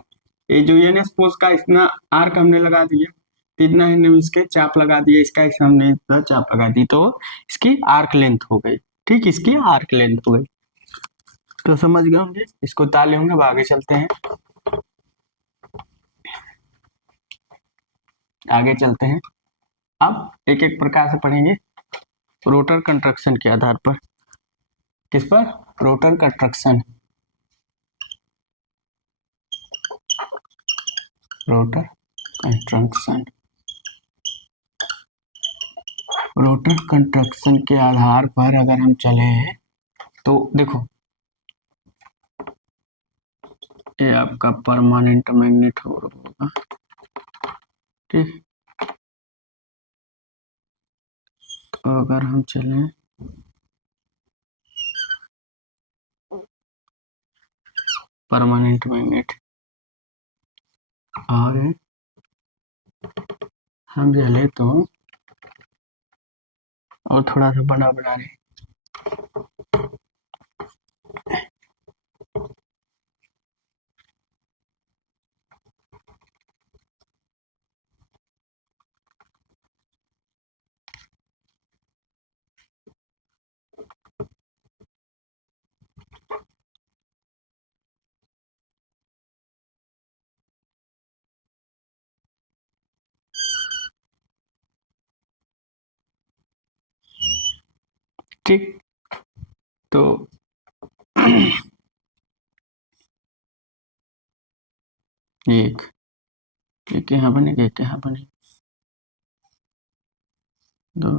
ये जो एन एस पोज का इतना आर्क हमने लगा दिया, तो इतना हमने इसके चाप लगा दिया, इसका इस हमने इतना चाप लगा दी, तो इसकी आर्क लेंथ हो गई। ठीक, इसकी आर्क लेंथ हो गई। तो समझ गए होंगे, इसको ताले होंगे। अब आगे चलते हैं, आगे चलते हैं। अब एक एक प्रकार से पढ़ेंगे रोटर कंस्ट्रक्शन के आधार पर। किस पर? Rotor construction, rotor construction, rotor construction के आधार पर अगर हम चले तो देखो, ये आपका परमानेंट मैग्नेट होगा। ठीक, तो अगर हम चलें परमानेंट मैग्नेट, और हम चले तो और थोड़ा सा बड़ा बना रहे, ठीक। तो एक एक यहाँ बनेगा, एक यहाँ बनेगा, दो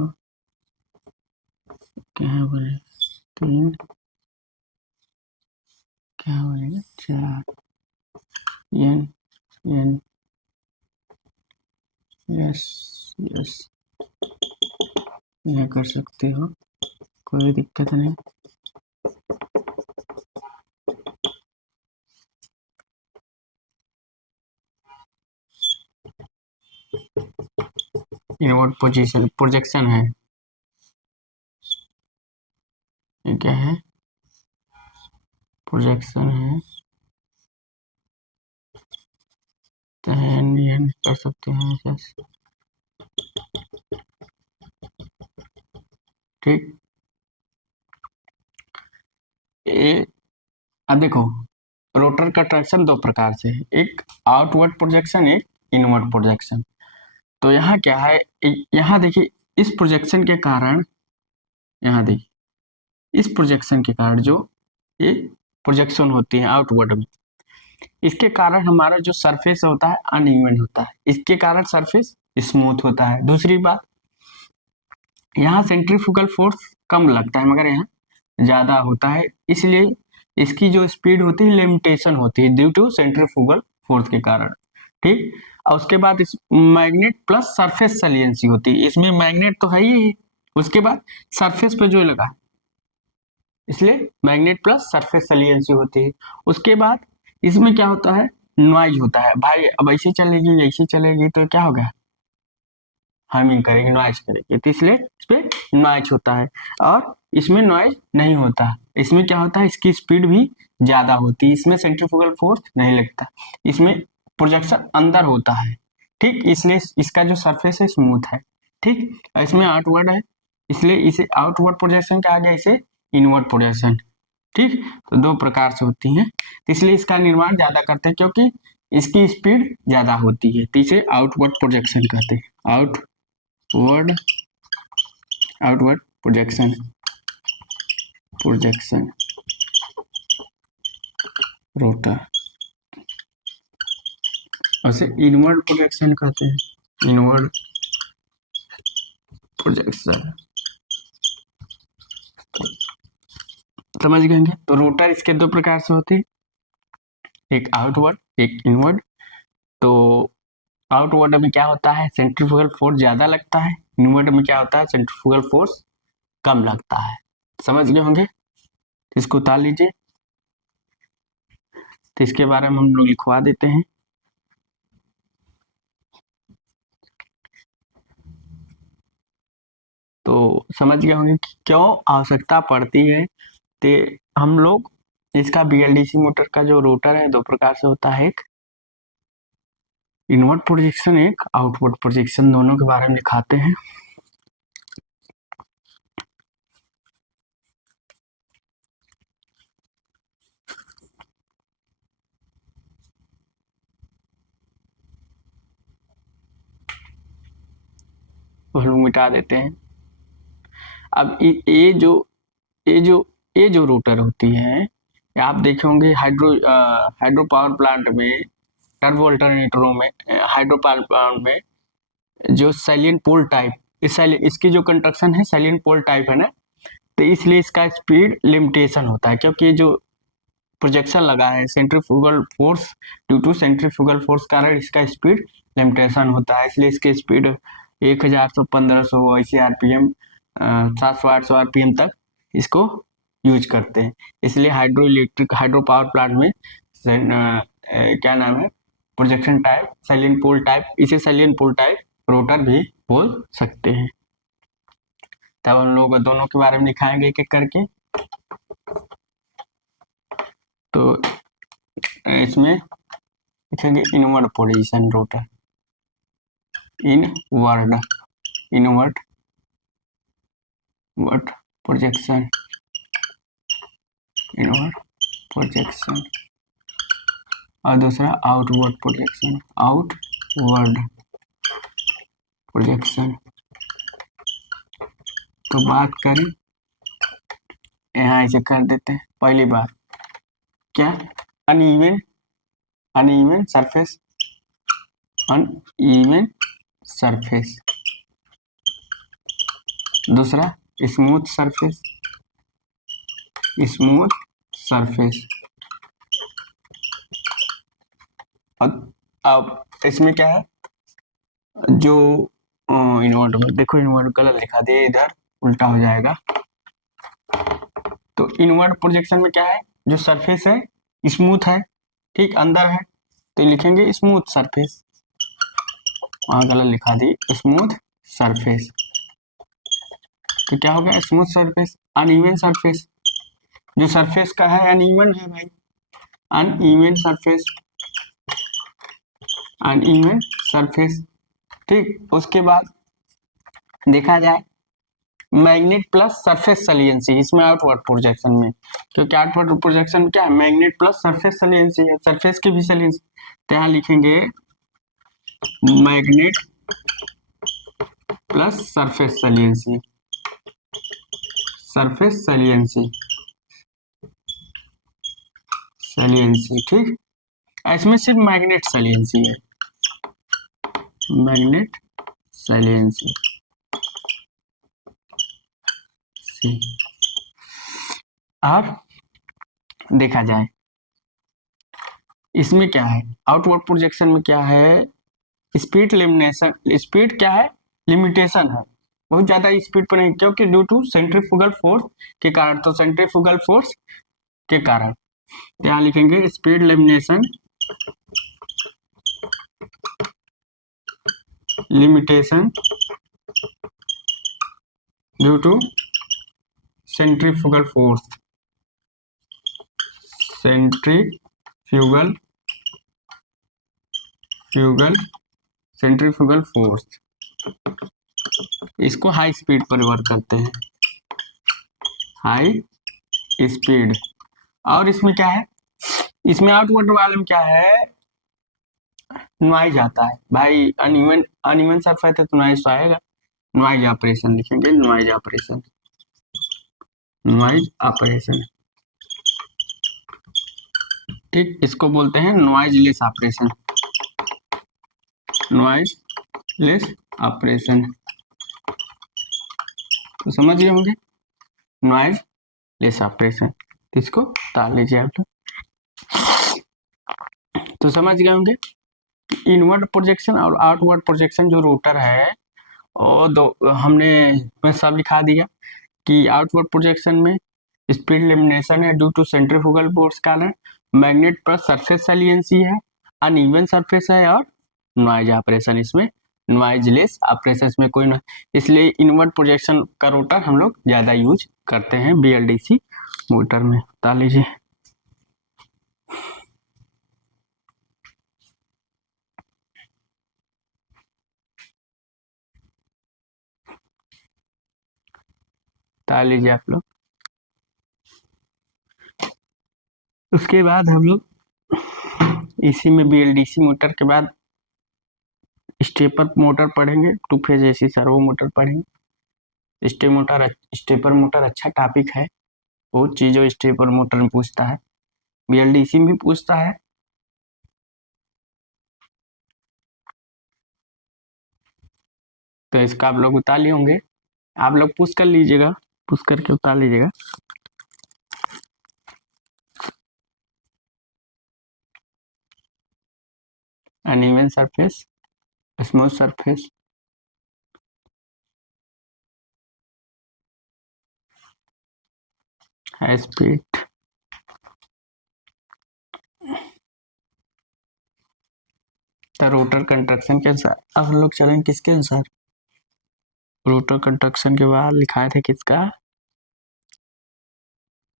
यहाँ बनेगा, तीन क्या बनेगा, चार, एन एन, यस यस, यह कर सकते हो, कोई दिक्कत नहीं। इनवर्ट पोजीशन प्रोजेक्शन है, ये क्या है, प्रोजेक्शन है, तो एन कर सकते हैं, यस। ठीक, ये अब देखो, रोटर का ट्रैक्शन दो प्रकार से है, एक आउटवर्ड प्रोजेक्शन, एक इनवर्ड प्रोजेक्शन। तो यहाँ क्या है, यहाँ देखिए, इस प्रोजेक्शन के कारण, यहाँ देखिए, इस प्रोजेक्शन के कारण जो ये प्रोजेक्शन होती है आउटवर्ड में, इसके कारण हमारा जो सरफेस होता है अनइवन होता है, इसके कारण सरफेस स्मूथ होता है। दूसरी बात, यहाँ सेंट्रीफ्यूगल फोर्स कम लगता है, मगर यहाँ ज्यादा होता है, इसलिए इसकी जो स्पीड होती है लिमिटेशन होती है ड्यू टू सेंट्रीफ्यूगल फोर्स के कारण। ठीक, और उसके बाद इस मैग्नेट प्लस सरफेस सलियंसी होती है, इसमें मैग्नेट तो है ही है, उसके बाद सरफेस पे जो लगा, इसलिए मैग्नेट प्लस सरफेस सलियंसी होती है। उसके बाद इसमें क्या होता है, नॉइज होता है भाई, अब ऐसे चलेगी तो क्या होगा, हमिंग करेगी, नॉइज करेगी, तो इसलिए इस पे नॉइज होता है। और इसमें नॉइज नहीं होता, इसमें क्या होता है, इसकी स्पीड भी ज्यादा होती है, इसमें सेंट्रीफ्यूगल फोर्स नहीं लगता, इसमें प्रोजेक्शन अंदर होता है। ठीक, इसलिए इसका जो सरफेस है स्मूथ है। ठीक, इसमें आउटवर्ड है, इसलिए इसे आउटवर्ड प्रोजेक्शन कहा गया, इसे इनवर्ड प्रोजेक्शन। ठीक, तो दो प्रकार से होती हैं, तो इसलिए इसका निर्माण ज्यादा करते हैं, क्योंकि इसकी स्पीड ज्यादा होती है, तो इसे आउटवर्ड प्रोजेक्शन कहते हैं, outward outward projection, projection rotor, उसे इनवर्ड प्रोजेक्शन कहते हैं, इनवर्ड प्रोजेक्शन। समझ गए? तो रोटर इसके दो प्रकार से होते हैं, एक आउटवर्ड एक इनवर्ड। तो आउटवर्ड में क्या होता है, सेंट्रीफ्यूगल फोर्स ज्यादा लगता है, इनवर्ड में क्या होता है, सेंट्रीफ्यूगल फोर्स कम लगता है। समझ गए होंगे, इसको उतार लीजिए। तो इसके बारे में हम लोग लिखवा देते हैं। तो समझ गए होंगे कि क्यों आवश्यकता पड़ती है। तो हम लोग इसका बीएलडीसी मोटर का जो रोटर है 2 प्रकार से होता है, एक इनवर्ट प्रोजेक्शन, एक आउटवर्ड प्रोजेक्शन, दोनों के बारे में दिखाते हैं। हम लोग मिटा देते हैं। अब ये जो रोटर होती है, आप देखे होंगे हाइड्रो पावर प्लांट में, टर्बो अल्टरनेटरों में, हाइड्रो पावर प्लांट में जो सैलिएंट पोल टाइप, इसकी जो कंस्ट्रक्शन है सैलिएंट पोल टाइप है ना, तो इसलिए इसका स्पीड लिमिटेशन होता है, क्योंकि जो प्रोजेक्शन लगा है centrifugal force, due to centrifugal force कारण इसका स्पीड लिमिटेशन होता है, इसलिए इसकी स्पीड 1000 1500 ऐसे आरपीएम 700-800 आरपीएम तक इसको यूज करते हैं। इसलिए हाइड्रो पावर प्लांट में क्या नाम है, प्रोजेक्शन टाइप सैलिएंट पोल टाइप, इसे सैलिएंट पोल टाइप रोटर भी बोल सकते हैं। तब हम लोग दोनों के बारे में दिखाएंगे एक एक करके। तो इसमें लिखेंगे inward position rotor, inward projection, inward projection, और दूसरा आउटवर्ड प्रोजेक्शन, आउटवर्ड प्रोजेक्शन। तो बात करें, यहाँ इसे कर देते हैं। पहली बात क्या, अनइवन सरफेस, अनइवन सरफेस। दूसरा स्मूथ सरफेस, स्मूथ सरफेस। अब इसमें क्या है, जो इन्वर्ट में देखो, इन्वर्ट गलत लिखा दिया, इधर उल्टा हो जाएगा। तो इनवर्ड प्रोजेक्शन में क्या है, जो सरफेस है स्मूथ है, ठीक अंदर है, तो लिखेंगे स्मूथ सरफेस, वहां गलत लिखा दी, स्मूथ सरफेस। तो क्या हो गया, स्मूथ सरफेस। अनइवन सरफेस, जो सरफेस का है अनइवन है भाई, अनइवन सरफेस, अनइवन सरफेस, ठीक। उसके बाद देखा जाए मैग्नेट प्लस सरफेस सलिएंसी, इसमें आउटवर्ड प्रोजेक्शन में, क्योंकि आउटवर्ड प्रोजेक्शन क्या है, मैग्नेट प्लस सरफेस सलिएंसी है, सरफेस की भी सलिएंसी। तो यहाँ लिखेंगे मैग्नेट प्लस सरफेस सलिएंसी, सरफेस सलिएंसी, सलिएंसी, ठीक। इसमें सिर्फ मैग्नेट सलिएंसी है, मैग्नेट सलिएंसी। और देखा जाए इसमें क्या है, आउटवर्ड प्रोजेक्शन में क्या है, स्पीड लिमिटेशन, स्पीड क्या है, लिमिटेशन है, बहुत ज्यादा स्पीड पर नहीं, क्योंकि ड्यू टू सेंट्रीफ्यूगल फोर्स के कारण, तो सेंट्रीफ्यूगल फोर्स के कारण यहाँ लिखेंगे speed limitation, limitation due to centrifugal force, centrifugal centrifugal force, इसको हाई स्पीड पर वर्क करते हैं, हाई स्पीड। और इसमें क्या है, इसमें आउटवर्ड वाले में क्या है, नॉइज आता है भाई, अनइवन सरफेस है तो नॉइज तो आएगा, नॉइज ऑपरेशन लिखेंगे, नॉइज ऑपरेशन, नॉइज ऑपरेशन, ठीक। इसको बोलते हैं noise less operation, noise less operation. तो समझ गए होंगे नॉइज लेस ऑपरेशन, इसको डाल लीजिए आप लोग। तो समझ गए होंगे इनवर्ड प्रोजेक्शन और आउटवर्ड प्रोजेक्शन जो रोटर है, और दो हमने सब लिखा दिया। कि आउटवर्ड प्रोजेक्शन में स्पीड लिमिनेशन है ड्यू टू सेंट्रीफ्यूगल फोर्स के कारण, मैग्नेट पर सरफेस सैलियंसी है, अनइवन सरफेस है, और नॉइज ऑपरेशन, इसमें नॉइजलेस ऑपरेशन इसमें कोई न, इसलिए इनवर्ड प्रोजेक्शन का रोटर हम लोग ज़्यादा यूज करते हैं BLDC मोटर में। बता लीजिए। बता लीजिए आप लोग। उसके बाद हम लोग इसी में BLDC मोटर के बाद स्टेपर मोटर पढ़ेंगे, 2 फेज AC सर्वो मोटर पढ़ेंगे। स्टेपर मोटर अच्छा टॉपिक है, बहुत चीज़ों स्टेपर मोटर में पूछता है, BLDC में भी पूछता है। तो इसका आप लोग उतार लिए होंगे, आप लोग पुश कर लीजिएगा, पुश करके उतार लीजिएगा। Uneven surface, smooth surface, high speed. तो रोटर कंस्ट्रक्शन के अनुसार अब हम लोग चलेंगे किसके अनुसार, रोटर कंस्ट्रक्शन के बाद लिखाए थे किसका,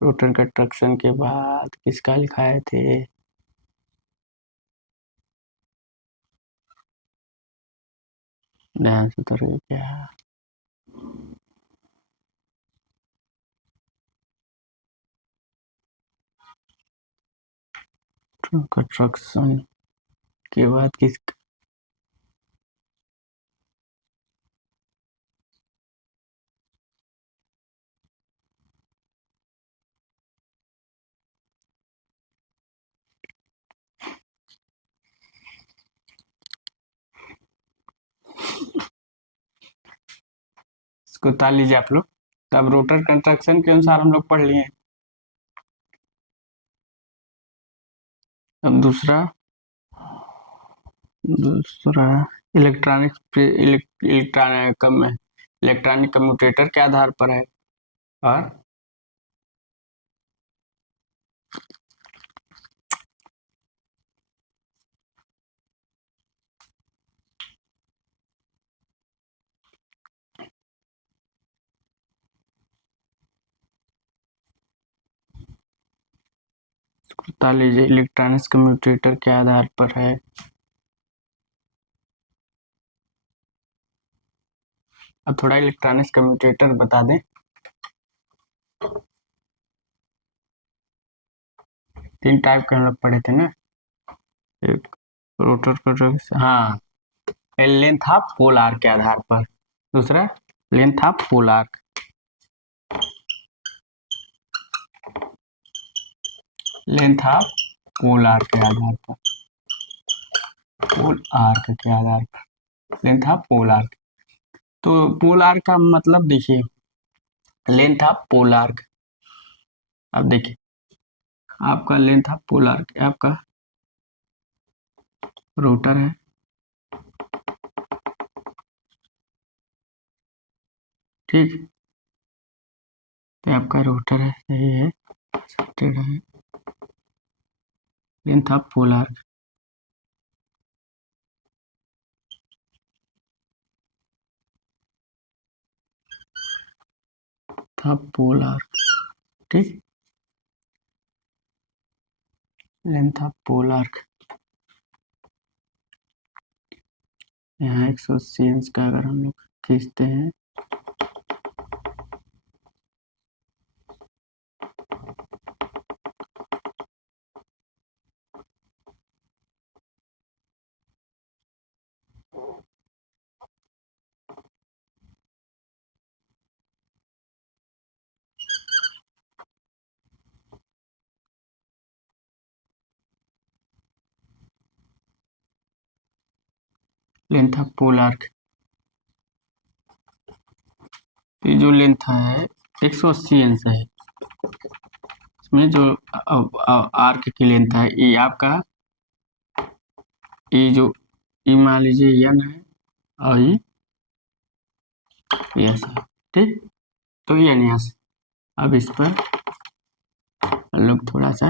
रोटर कंस्ट्रक्शन के बाद किसका लिखाए थे, ध्यान से उतर गया क्या, कंस्ट्रक्शन के बाद किस, इसको उतार लीजिए आप लोग। तब रोटर कंस्ट्रक्शन के अनुसार हम लोग पढ़ लिए। अब दूसरा इलेक्ट्रॉनिक कम्यूटेटर के आधार पर है, और बता लीजिए इलेक्ट्रॉनिक्स कम्यूटेटर के आधार पर है। अब थोड़ा इलेक्ट्रॉनिक्स कम्यूटेटर बता दें। 3 टाइप के हम लोग पढ़े थे ना, एक रोटर कंट्रोल, हाँ, लेंथ ऑफ पोल आर्क के आधार पर, दूसरा length of pole arc, length of pole arc के आधार पर, पोल आर्क के आधार पर लेंथ ऑफ पोल आर्क। तो पोल आर्क का मतलब देखिए, लेंथ ऑफ पोल आर्क, अब देखिए आपका लेंथ ऑफ पोल आर्क आपका रोटर है, ठीक, तो आपका रोटर है, यही है, है लेंथ ऑफ पोल आर्क, था पोल आर्क, ठीक, लेंथ ऑफ पोल आर्क। यहाँ 180 इंच का अगर हम लोग खींचते हैं, लेंथ ऑफ पोल आर्क, ये जो लेंथ है 180 इंच है, इसमें जो आर्क की लेंथ है ये आपका, ये जो ये मान लीजिए एन है, और ये एस है, ठीक। तो ये यहाँ से अब इस पर हम लोग थोड़ा सा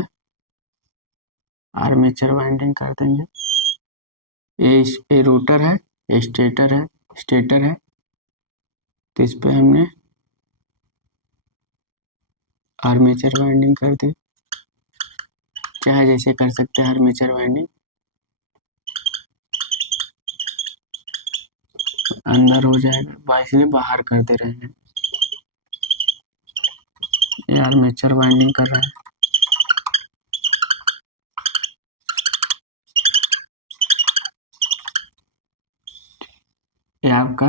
आर्मेचर वाइंडिंग कर देंगे। ये रोटर है, ये स्टेटर है, तो इस पे हमने आर्मेचर वाइंडिंग कर दी। चाहे जैसे कर सकते हैं आर्मेचर वाइंडिंग। अंदर हो जाएगा, इसलिए बाहर कर दे रहे हैं। ये आर्मेचर वाइंडिंग कर रहा है। ये आपका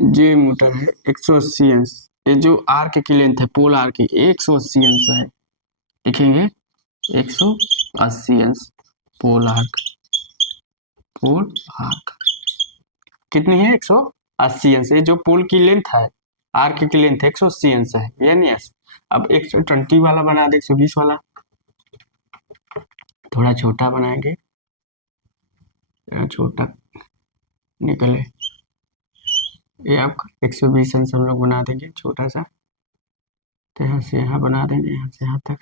जे मोटर है 180 अंश। ये जो आर्क की लेंथ है, पोल आर्क की 180 अंश है। लिखेंगे 180 अंश पोल आर्क। कितनी है? 180 अंश। ये जो पोल की लेंथ है, आर्क की लेंथ 180 अंश है, यानी यस। अब 120 वाला बना दे, 120 वाला थोड़ा छोटा बनाएंगे, छोटा निकले। ये आपका 120 अंश हम लोग बना देंगे छोटा सा। तो यहाँ से यहाँ बना देंगे, यहाँ से यहाँ तक,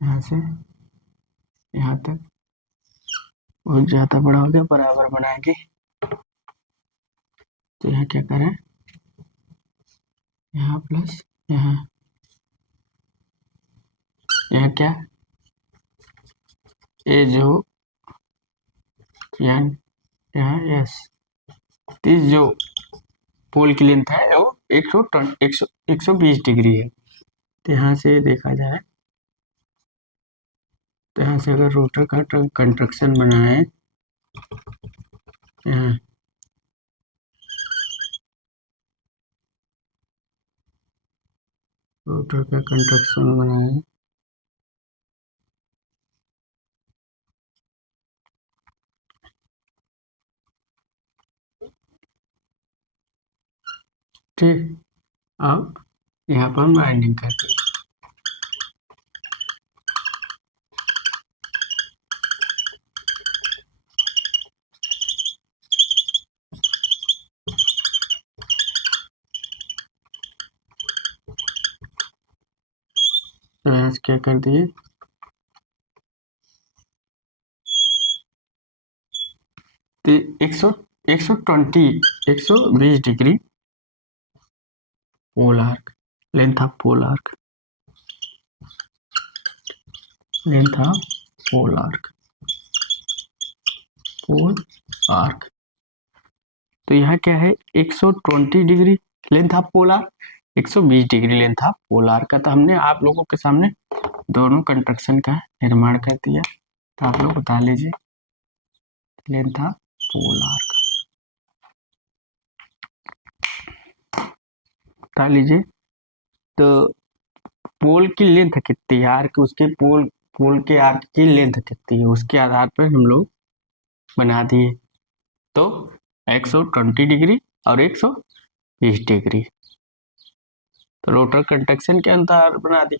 यहाँ से यहाँ तक। बहुत ज़्यादा बड़ा हो गया, बराबर बनाएंगे। तो यहाँ क्या करें, यहाँ प्लस यहाँ, यहाँ क्या, ये जो यहाँ यस, इस जो पोल की लेंथ है वो 120 डिग्री है। तो यहाँ से देखा जाए, तो यहाँ से अगर रोटर का कंस्ट्रक्शन बनाए, यहाँ रोटर का कंस्ट्रक्शन बनाए, ठीक। अब यहाँ पर हम वाइंडिंग करते हैं। तो यहाँ से क्या कर दिए, तो 120 degree pole arc, length of pole arc, length of pole arc, pole arc. तो यहाँ क्या है, 120 degree length of pole arc, 120 degree length of pole arc का। तो हमने आप लोगों के सामने दोनों कंस्ट्रक्शन का निर्माण कर दिया। तो आप लोग बता लीजिए लेंथ ऑफ पोल आर्क, बता लीजिए। तो पोल की लेंथ कितनी है, आर्क उसके पोल के आर्क की लेंथ कितनी है, उसके आधार पर हम लोग बना दिए। तो 120 डिग्री और 120 डिग्री, तो रोटर कंस्ट्रक्शन के अनुसार बना दिए।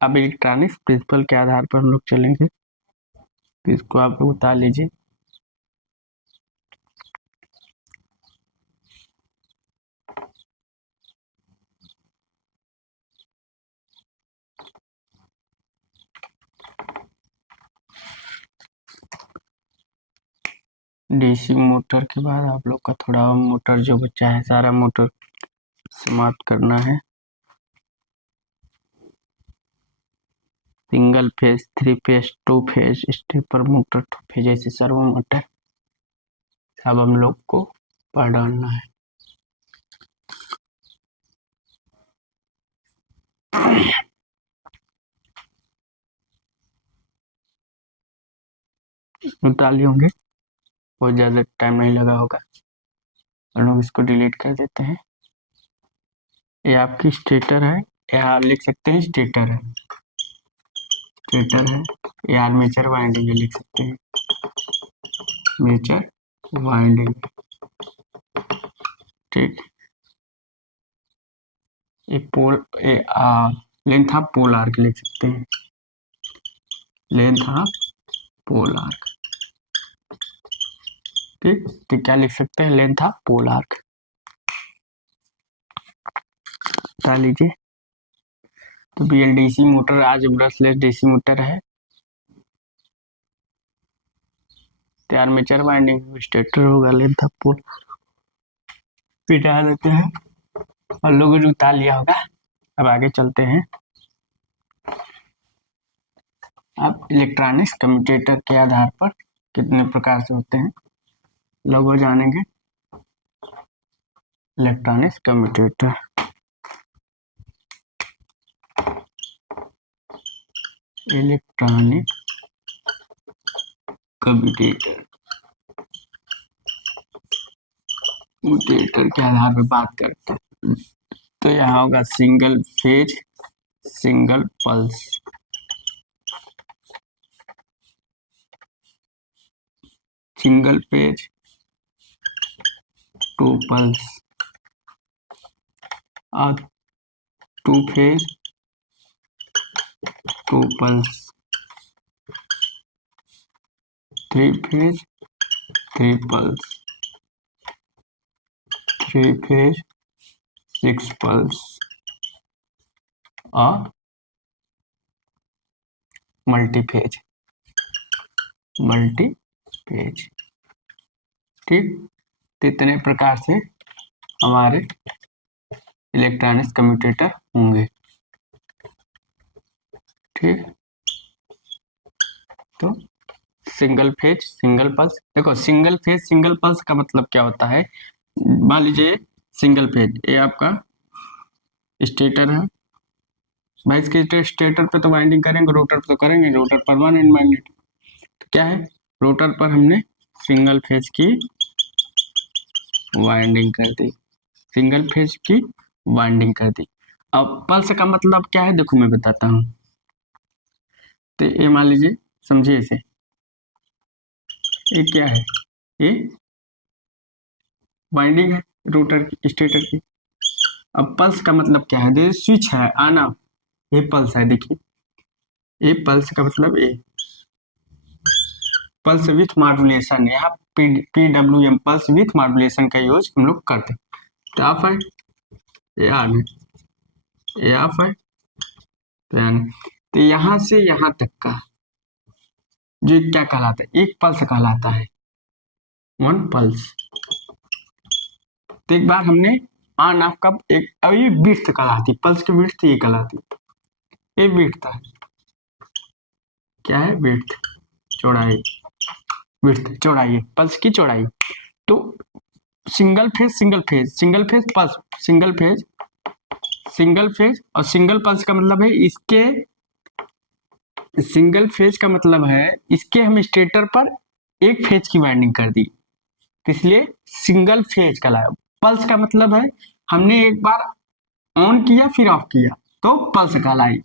अब इलेक्ट्रॉनिक्स प्रिंसिपल के आधार पर हम लोग चलेंगे, तो इसको आप लोग बता लीजिए। डीसी मोटर के बाद आप लोग का थोड़ा मोटर जो बचा है, सारा मोटर समाप्त करना है। Single phase, 3 phase, 2 phase, stepper motor, 2 phase, ऐसे सर्वो मोटर सब हम लोग को पढ़ डालना है। बता लिए होंगे, बहुत ज़्यादा टाइम नहीं लगा होगा। हम लोग इसको डिलीट कर देते हैं। ये आपकी स्टेटर है, यहाँ आप लिख सकते हैं स्टेटर है, स्टेटर है। ये आर्मेचर वाइंडिंग लिख सकते हैं, आर्मेचर वाइंडिंग, ठीक। एक पोल, लेंथ ऑफ पोल आर्क लिख सकते हैं, लेंथ ऑफ पोल आर्क। ठीक, तो क्या लिख सकते हैं, लेंथ ऑफ पोल आर्क बता लीजिए। तो बीएलडीसी मोटर आज ब्रशलेस डीसी मोटर है। तो आर्मेचर वाइंडिंग स्टेटर होगा, लेंथ ऑफ पोल पिटा देते हैं और लोगों ने उतार लिया होगा। अब आगे चलते हैं। अब इलेक्ट्रॉनिक्स कम्यूटेटर के आधार पर कितने प्रकार से होते हैं लोग जानेंगे। Electronics commutator, electronic commutator mutator के आधार पर बात करते हैं। तो यहाँ होगा single phase, single pulse, single phase, two pulse और two phase, two pulse, three phase, three pulse, three phase, six pulse और मल्टी फेज, मल्टी फेज। ठीक, तो इतने प्रकार से हमारे इलेक्ट्रॉनिक्स कम्यूटेटर होंगे। ठीक, तो सिंगल फेज सिंगल पल्स, देखो सिंगल फेज सिंगल पल्स का मतलब क्या होता है। मान लीजिए सिंगल फेज, ये आपका स्टेटर है भाई, इसके स्टेटर पे तो वाइंडिंग करेंगे, रोटर पे तो करेंगे, रोटर परमानेंट मैग्नेट। तो क्या है, रोटर पर हमने सिंगल फेज की वाइंडिंग कर दी, सिंगल फेज की वाइंडिंग कर दी। अब पल्स का मतलब क्या है, देखो मैं बताता हूँ। तो ये मान लीजिए, समझिए इसे, ये क्या है, ये वाइंडिंग है रोटर की, स्टेटर की। अब पल्स का मतलब क्या है, देखिए स्विच है आना, ये पल्स है, देखिए ये पल्स का मतलब ये पल्स विथ मॉड्यूलेशन, यहाँ PWM पल्स विथ मॉड्यूलेशन का यूज हम लोग करते हैं। तो ऑफ है, ये ऑन है, ये ऑफ है, तो ऑन है। तो यहाँ से यहाँ तक का जो क्या कहलाता है, एक पल्स कहलाता है, वन पल्स। तो एक बार हमने ऑन ऑफ का एक, अब ये विड्थ कहलाती, पल्स की विड्थ ये कहलाती, ये विड्थ है, क्या है, विड्थ, चौड़ाई, विड्थ चौड़ाई, पल्स की चौड़ाई। तो single phase single phase, single phase pulse, single phase, single phase और सिंगल पल्स का मतलब है इसके, सिंगल फेज का मतलब है इसके हम स्टेटर पर एक फेज की वाइंडिंग कर दी, तो इसलिए सिंगल फेज कहलाया। पल्स का मतलब है हमने एक बार ऑन किया फिर ऑफ किया तो पल्स कहलाई।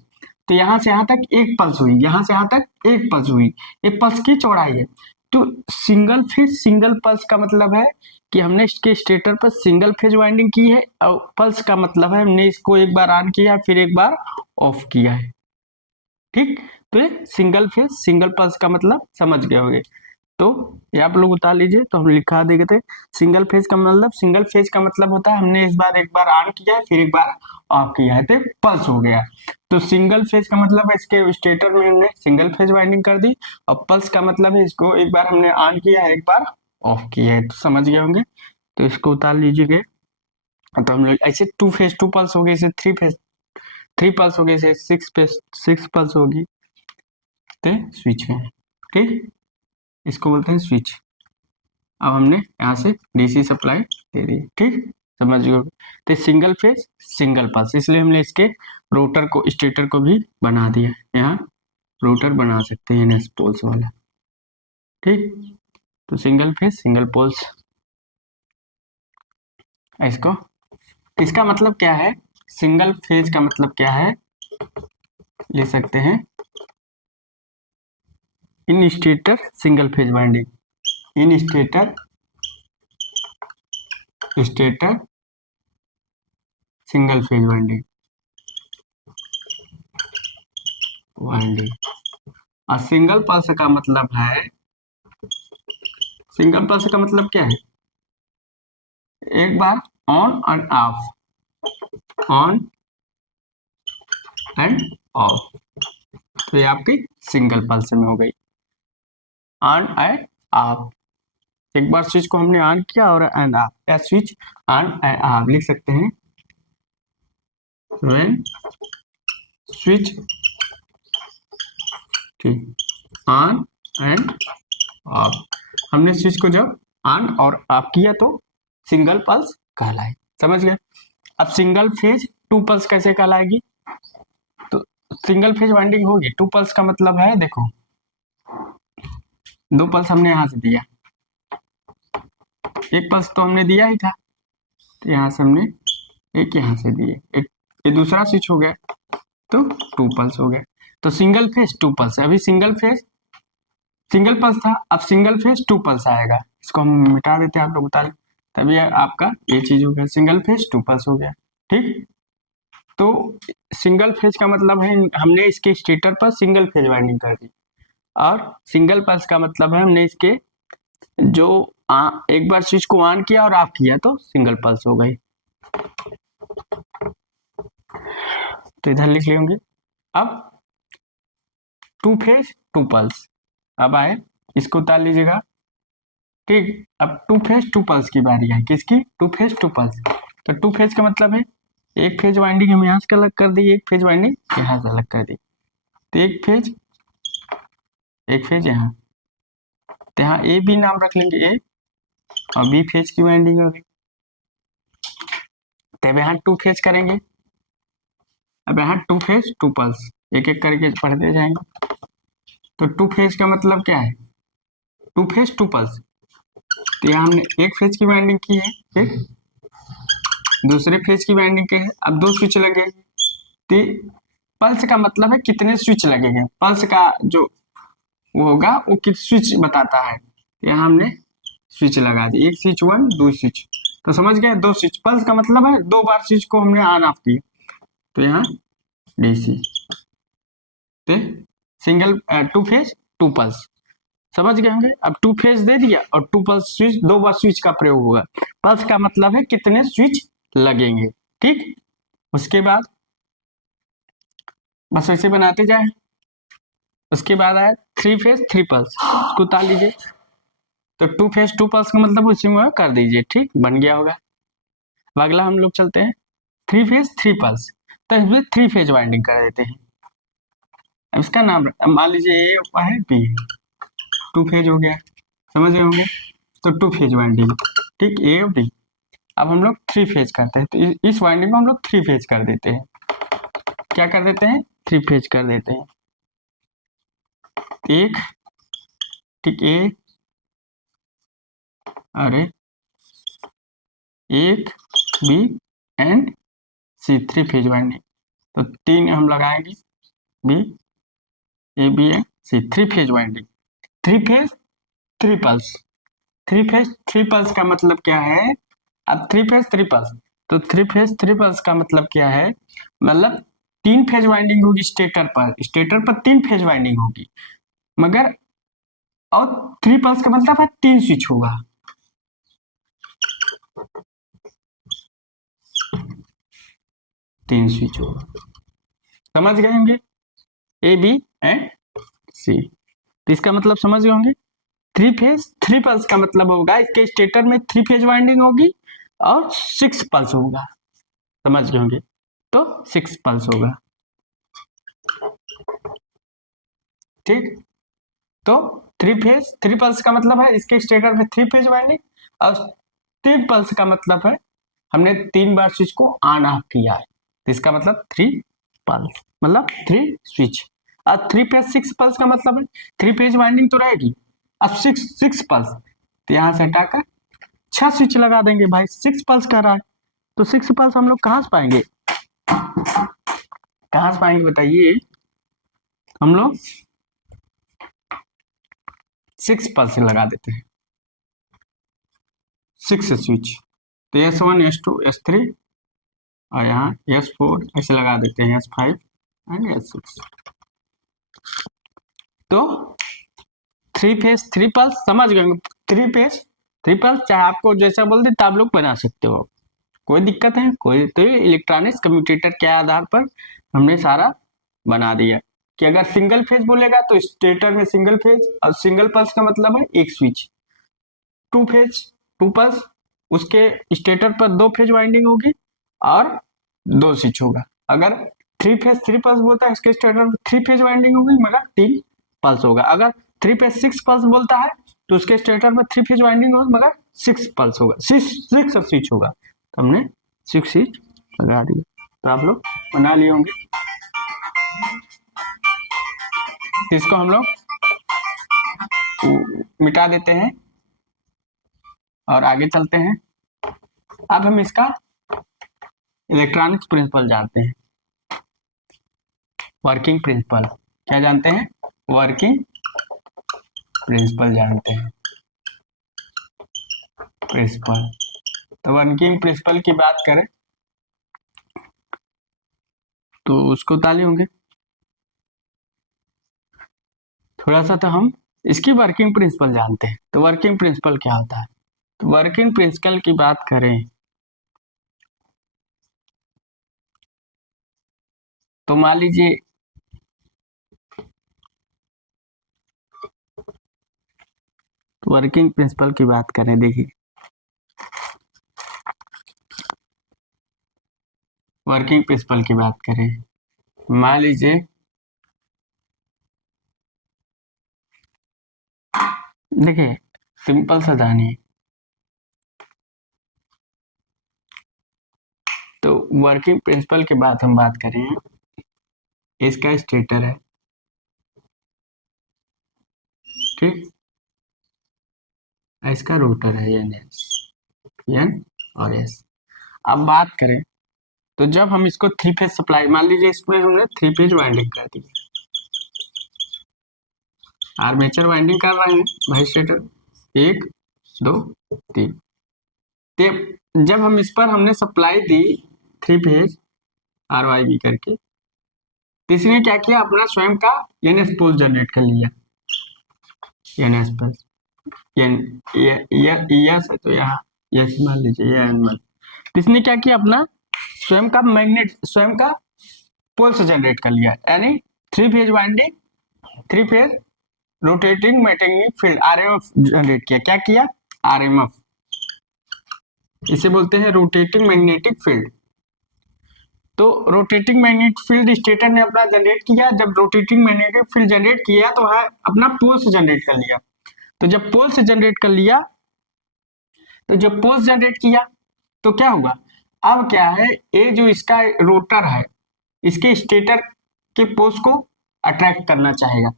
तो यहाँ से यहाँ तक एक पल्स हुई, यहाँ से यहाँ तक एक पल्स हुई, ये पल्स की चौड़ाई है। तो सिंगल फेज सिंगल पल्स का मतलब है कि हमने इसके स्टेटर पर सिंगल फेज वाइंडिंग की है, और पल्स का मतलब है हमने इसको एक बार ऑन किया फिर एक बार ऑफ किया है। ठीक, तो ये सिंगल फेज सिंगल पल्स का मतलब समझ गए होंगे। तो ये आप लोग उतार लीजिए, तो हम लिखा देते थे सिंगल फेज का मतलब, सिंगल फेज का मतलब होता है हमने इस बार एक बार ऑन किया है फिर एक बार ऑफ किया है, तो पल्स हो गया। तो सिंगल फेज का मतलब है इसके स्टेटर में हमने सिंगल फेज वाइंडिंग कर दी, और पल्स का मतलब है इसको एक बार हमने ऑन किया है एक बार ऑफ किया है, तो समझ गए होंगे। तो इसको उतार लीजिए। तो हम लोग ऐसे टू फेज टू पल्स हो गई, इसे थ्री फेज थ्री पल्स हो गई, इसे सिक्स फेज सिक्स पल्स होगी, तो स्विच है। ठीक, इसको बोलते हैं स्विच। अब हमने यहाँ से डीसी सप्लाई दे दी, ठीक, समझ गए। तो सिंगल फेज सिंगल पल्स, इसलिए हमने इसके रोटर को स्टेटर को भी बना दिया, यहाँ रोटर बना सकते हैं एनएस पोल्स वाला। ठीक, तो सिंगल फेज सिंगल पोल्स, इसको, इसका मतलब क्या है, सिंगल फेज का मतलब क्या है, ले सकते हैं in stator single phase winding, in stator stator single phase winding, winding. और सिंगल पल्स का मतलब है, सिंगल पल्स का मतलब क्या है, एक बार on and off, on and off, तो ये आपकी सिंगल पल्स में हो गई। ऑन एंड ऑफ, एक बार स्विच को हमने ऑन किया और एंड ऑफ, या स्विच ऑन एंड ऑफ लिख सकते हैं। When switch on and of, हमने स्विच को जब ऑन और ऑफ किया तो सिंगल पल्स कहलाए। समझ गए। अब सिंगल फेज टू पल्स कैसे कहलाएगी, तो सिंगल फेज वाइंडिंग होगी। टू पल्स का मतलब है, देखो दो पल्स हमने यहां से दिया, एक पल्स तो हमने दिया ही था, तो यहां से हमने एक यहां से दिए, एक ये दूसरा स्विच हो गया तो टू पल्स हो गया। तो सिंगल फेज टू पल्स, अभी सिंगल फेज सिंगल पल्स था, अब सिंगल फेज टू पल्स आएगा। इसको हम मिटा देते हैं, आप लोग बता दें, तभी आपका ये चीज हो गया, सिंगल फेज टू पल्स हो गया। ठीक, तो सिंगल फेज का मतलब है हमने इसके स्टेटर पर सिंगल फेज वाइंडिंग कर दी, और सिंगल पल्स का मतलब है हमने इसके जो एक बार स्विच को ऑन किया और ऑफ किया तो सिंगल पल्स हो गई। तो इधर लिख लेंगे। अब टू फेज टू पल्स, अब आए इसको उतार लीजिएगा। ठीक, अब टू फेज टू पल्स की बारी है, किसकी, टू फेज टू पल्स। तो टू फेज का मतलब है एक फेज वाइंडिंग हम यहाँ से अलग कर दी, एक फेज वाइंडिंग यहाँ से अलग कर दी, तो एक फेज यहाँ, तो यहाँ ए बी नाम रख लेंगे, ए और बी फेज की वाइंडिंग होगी। तब यहाँ टू फेज करेंगे, अब यहाँ टू फेज टू पल्स एक एक करके पढ़ते जाएंगे। तो टू फेज का मतलब क्या है, टू फेज टू पल्स, तो यहाँ हमने एक फेज की वाइंडिंग की है, ठीक, दूसरे फेज की वाइंडिंग के है, अब दो स्विच लगे। तो पल्स का मतलब है कितने स्विच लगेंगे, पल्स का जो वो होगा वो किस स्विच बताता है। यहाँ हमने स्विच लगा दी, एक स्विच वन, दो स्विच, तो समझ गए, दो स्विच। पल्स का मतलब है दो बार स्विच को हमने ऑन ऑफ किया, तो यहाँ डीसी, तो single to phase two pulse, समझ गए होंगे। अब टू फेज दे दिया और टू पल्स स्विच, दो बार स्विच का प्रयोग होगा। पल्स का मतलब है कितने स्विच लगेंगे। ठीक, उसके बाद बस वैसे बनाते जाए। उसके बाद आया थ्री फेज थ्री पल्स, उसको उतार लीजिए। तो टू फेज टू पल्स का मतलब उसी में कर दीजिए, ठीक, बन गया होगा। अब अगला हम लोग चलते हैं थ्री फेज थ्री पल्स, तो इसमें थ्री फेज वाइंडिंग कर देते हैं। अब इसका नाम मान लीजिए ए है, बी, टू फेज हो गया, समझ रहे होंगे। तो टू फेज वाइंडिंग, ठीक, ए और बी। अब हम लोग थ्री फेज करते हैं, तो इस वाइंडिंग को हम लोग थ्री फेज कर देते हैं। क्या कर देते हैं, थ्री फेज कर देते हैं। एक, ठीक, ए, अरे एक, B and C, three phase winding. तो तीन हम लगाएंगे, B, A B and C, three phase winding. Three phase three pulse, three phase three pulse का मतलब क्या है, अब थ्री फेज थ्री पल्स, तो थ्री फेज थ्री पल्स का मतलब क्या है, मतलब तीन फेज वाइंडिंग होगी स्टेटर पर, स्टेटर पर तीन फेज वाइंडिंग होगी, मगर और थ्री पल्स का मतलब है तीन स्विच होगा। तीन स्विच होगा, समझ गए होंगे, ए बी एंड सी। तो इसका मतलब समझ गए होंगे, थ्री फेज थ्री पल्स का मतलब होगा इसके स्टेटर में थ्री फेज वाइंडिंग होगी और सिक्स पल्स होगा, समझ गए होंगे, तो सिक्स पल्स होगा। ठीक, तो थ्री फेज थ्री पल्स का मतलब है इसके स्टेटर में थ्री फेज वाइंडिंग, और तीन पल्स का मतलब है हमने तीन बार स्विच को ऑन ऑफ किया है, तो इसका मतलब थ्री पल्स, मतलब थ्री स्विच। और थ्री फेज सिक्स पल्स का मतलब है थ्री फेज वाइंडिंग तो रहेगी, अब सिक्स सिक्स पल्स, तो यहाँ से हटाकर छह स्विच लगा देंगे भाई, सिक्स पल्स कर रहा है, तो सिक्स पल्स हम लोग कहाँ से पाएंगे, कहाँ से पाएंगे बताइए, हम लोग सिक्स पल्स लगा देते हैं, सिक्स स्विच, तो S one S two S three और यहाँ एस फोर ऐसे लगा देते हैं, S five and S six. तो थ्री फेज थ्री पल्स समझ गए, थ्री पल्स चाहे आपको जैसा बोल दे तो आप लोग बना सकते हो, कोई दिक्कत है कोई। तो इलेक्ट्रॉनिक्स कम्यूटेटर के आधार पर हमने सारा बना दिया कि अगर सिंगल फेज बोलेगा तो स्टेटर में सिंगल फेज, और सिंगल पल्स का मतलब है एक switch. Two phase, two pulse, उसके स्टेटर पर दो फेज वाइंडिंग होगी और दो स्विच होगा। अगर थ्री फेज थ्री पल्स बोलता है, इसके स्टेटर पर थ्री फेज वाइंडिंग होगी मगर तीन पल्स होगा। अगर थ्री फेज सिक्स पल्स बोलता है तो उसके स्टेटर पर थ्री फेज वाइंडिंग होगा मगर सिक्स पल्स होगा, सिक्स स्विच होगा। तो हमने सिक्स स्विच लगा दिया, तो आप लोग बना लिए होंगे। इसको हम लोग मिटा देते हैं और आगे चलते हैं। अब हम इसका इलेक्ट्रॉनिक्स प्रिंसिपल जानते हैं, वर्किंग प्रिंसिपल। क्या जानते हैं? वर्किंग प्रिंसिपल जानते हैं, प्रिंसिपल। तो वर्किंग प्रिंसिपल की बात करें तो उसको ताली होंगे थोड़ा सा। तो हम इसकी वर्किंग प्रिंसिपल जानते हैं। तो वर्किंग प्रिंसिपल क्या होता है? तो वर्किंग प्रिंसिपल की बात करें तो मान लीजिए वर्किंग प्रिंसिपल की बात करें, देखिए वर्किंग प्रिंसिपल की बात करें, मान लीजिए देखिए सिंपल सा जानिए। तो वर्किंग प्रिंसिपल के बाद हम बात करें, इसका स्टेटर है, ठीक, इसका रोटर है एन और एस। अब बात करें तो जब हम इसको थ्री फेज सप्लाई, मान लीजिए इसमें हमने थ्री फेज वाइंडिंग कर दी, आर्मेचर वाइंडिंग कर रहे हैं भाई स्टेटर एक दो तीन। जब हम इस पर हमने सप्लाई दी three phase R Y B करके, तो इसने क्या किया, अपना स्वयं का एनएस पोल जनरेट कर लिया, एनएस प्लस यस है तो यहाँ यस मान लीजिए ये एनिमल। इसने क्या किया, अपना स्वयं का मैग्नेट, स्वयं का पोल से जनरेट कर लिया, यानी three phase winding, three phase rotating magnetic field RMF generate किया। क्या किया? आरएमएफ, इसे बोलते हैं रोटेटिंग मैग्नेटिक फील्ड। तो रोटेटिंग मैग्नेटिक फील्ड स्टेटर ने अपना जनरेट किया। जब रोटेटिंग मैग्नेटिक फील्ड जनरेट किया तो वह अपना पोल से जनरेट कर लिया। तो जब पोल से जनरेट कर लिया, तो जब पोल जनरेट किया तो क्या हुआ, अब क्या है, ये जो इसका रोटर है इसके स्टेटर के पोल्स को अट्रैक्ट करना चाहेगा।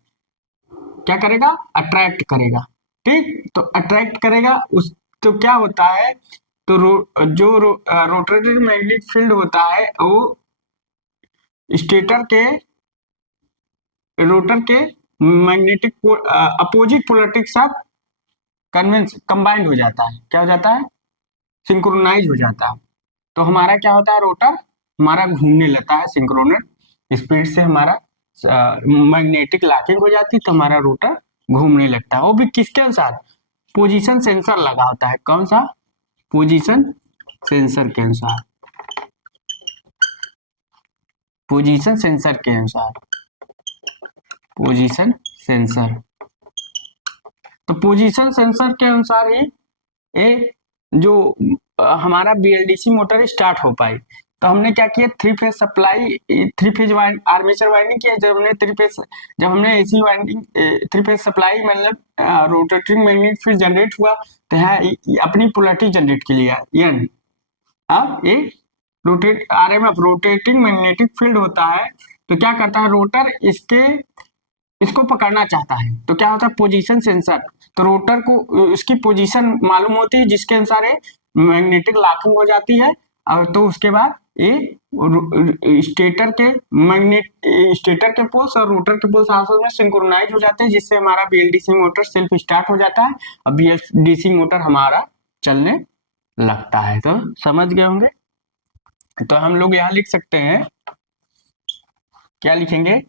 क्या करेगा? अट्रैक्ट करेगा, ठीक। तो अट्रैक्ट करेगा उस, तो क्या होता है, तो रोटरी मैग्नेटिक फील्ड होता है वो स्टेटर के रोटर के मैग्नेटिक अपोजिट पोलरिटी के साथ कंबाइंड हो जाता है। क्या हो जाता है? सिंक्रोनाइज हो जाता है। तो हमारा क्या होता है, रोटर हमारा घूमने लगता है सिंक्रोनस स्पीड से, हमारा मैग्नेटिक लॉकिंग हो जाती है तो हमारा रोटर घूमने लगता है। वो भी किसके अनुसार? पोजीशन सेंसर लगा होता है। कौन सा? पोजीशन सेंसर के अनुसार, पोजीशन सेंसर के अनुसार, पोजीशन सेंसर। तो पोजीशन सेंसर के अनुसार ही ये जो हमारा बीएलडीसी मोटर स्टार्ट हो पाई। तो हमने क्या किया, three phase supply, three phase armature winding किया। जब हमने AC winding three phase supply मतलब रोटेटिंग मैग्नेटिक फील्ड जनरेट हुआ तो यहाँ अपनी पोलरिटी जनरेट के लिए एन। अब ये आरएमएफ रोटेटिंग मैग्नेटिक फील्ड होता है। तो क्या करता है, रोटर इसको पकड़ना चाहता है तो क्या होता है, पोजीशन सेंसर। तो रोटर को इसकी पोजीशन मालूम होती है जिसके अनुसार मैग्नेटिक लॉकिंग हो जाती है। और तो उसके बाद ये स्टेटर के पोल्स और रोटर के पोल्स आपस में सिंक्रोनाइज हो जाते हैं, जिससे हमारा बीएलडीसी मोटर सेल्फ स्टार्ट हो जाता है और बीएलडीसी मोटर हमारा चलने लगता है। तो समझ गए होंगे। तो हम लोग यहाँ लिख सकते हैं, क्या लिखेंगे,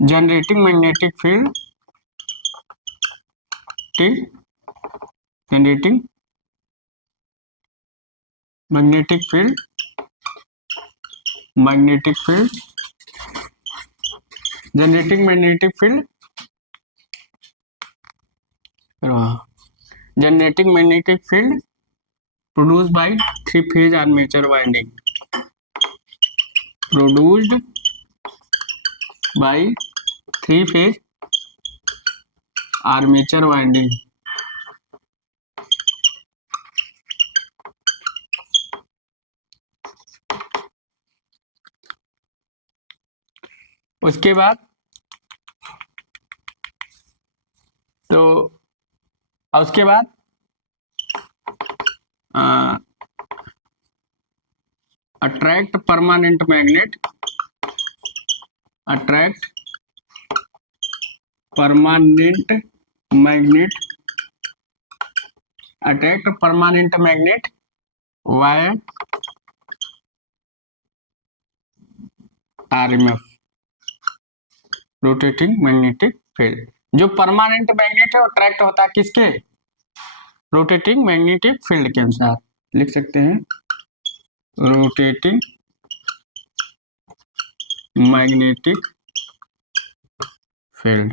जनरेटिंग मैग्नेटिक फील्ड, ठीक, generating magnetic field, magnetic field, generating magnetic field, generating magnetic field produced by three phase armature winding, produced by three phase armature winding, उसके बाद तो उसके बाद attract permanent magnet, attract permanent magnet, attract permanent magnet via RMF, rotating magnetic field. जो permanent magnet है वो attract होता है किसके, रोटेटिंग मैग्नेटिक फील्ड के अनुसार। लिख सकते हैं रोटेटिंग मैग्नेटिक फील्ड,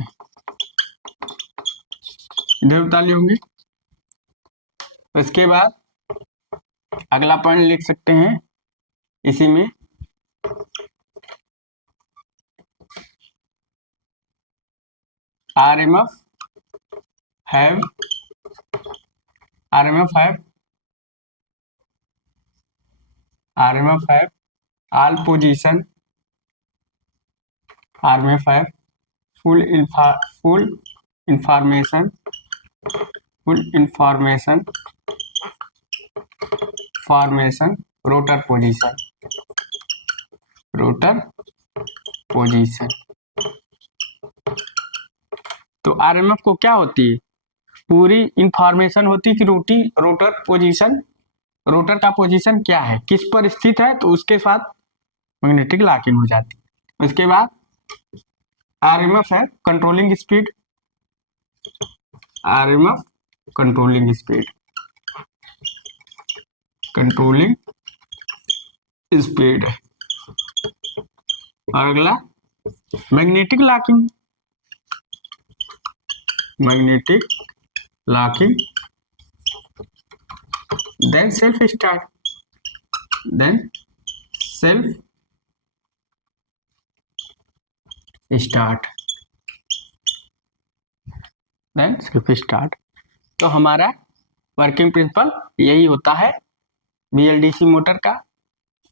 इधर बता लिए होंगे। उसके बाद अगला पॉइंट लिख सकते हैं इसी में, RMF have all position, RMF have full information formation rotor position। तो RMF को क्या होती है, पूरी इंफॉर्मेशन होती है कि रोटर पोजीशन, रोटर का पोजीशन क्या है, किस पर स्थित है, तो उसके साथ मैग्नेटिक लॉकिंग हो जाती है। उसके बाद RMF है controlling speed, RMF controlling speed, controlling speed. और अगला magnetic locking, magnetic locking, then self start, then self start। तो हमारा वर्किंग प्रिंसिपल यही होता है BLDC मोटर का।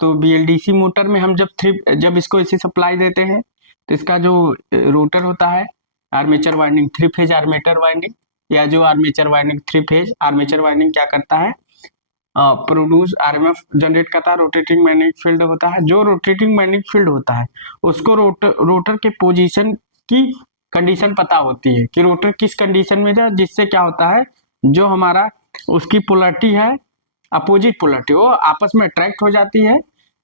तो BLDC मोटर में हम जब इसको इसी सप्लाई देते हैं तो इसका जो रोटर होता है armature winding, three phase armature winding, या जो armature winding three phase armature winding क्या करता है, प्रोड्यूस RMF जनरेट करता है, रोटेटिंग मैग्नेटिक फील्ड होता है। जो रोटेटिंग मैग्नेटिक फील्ड होता है उसको रोटर के पोजीशन की कंडीशन पता होती है कि रोटर किस कंडीशन में है, जिससे क्या होता है जो हमारा उसकी पोलरिटी है, अपोजिट पोलरिटी, वो आपस में अट्रैक्ट हो जाती है,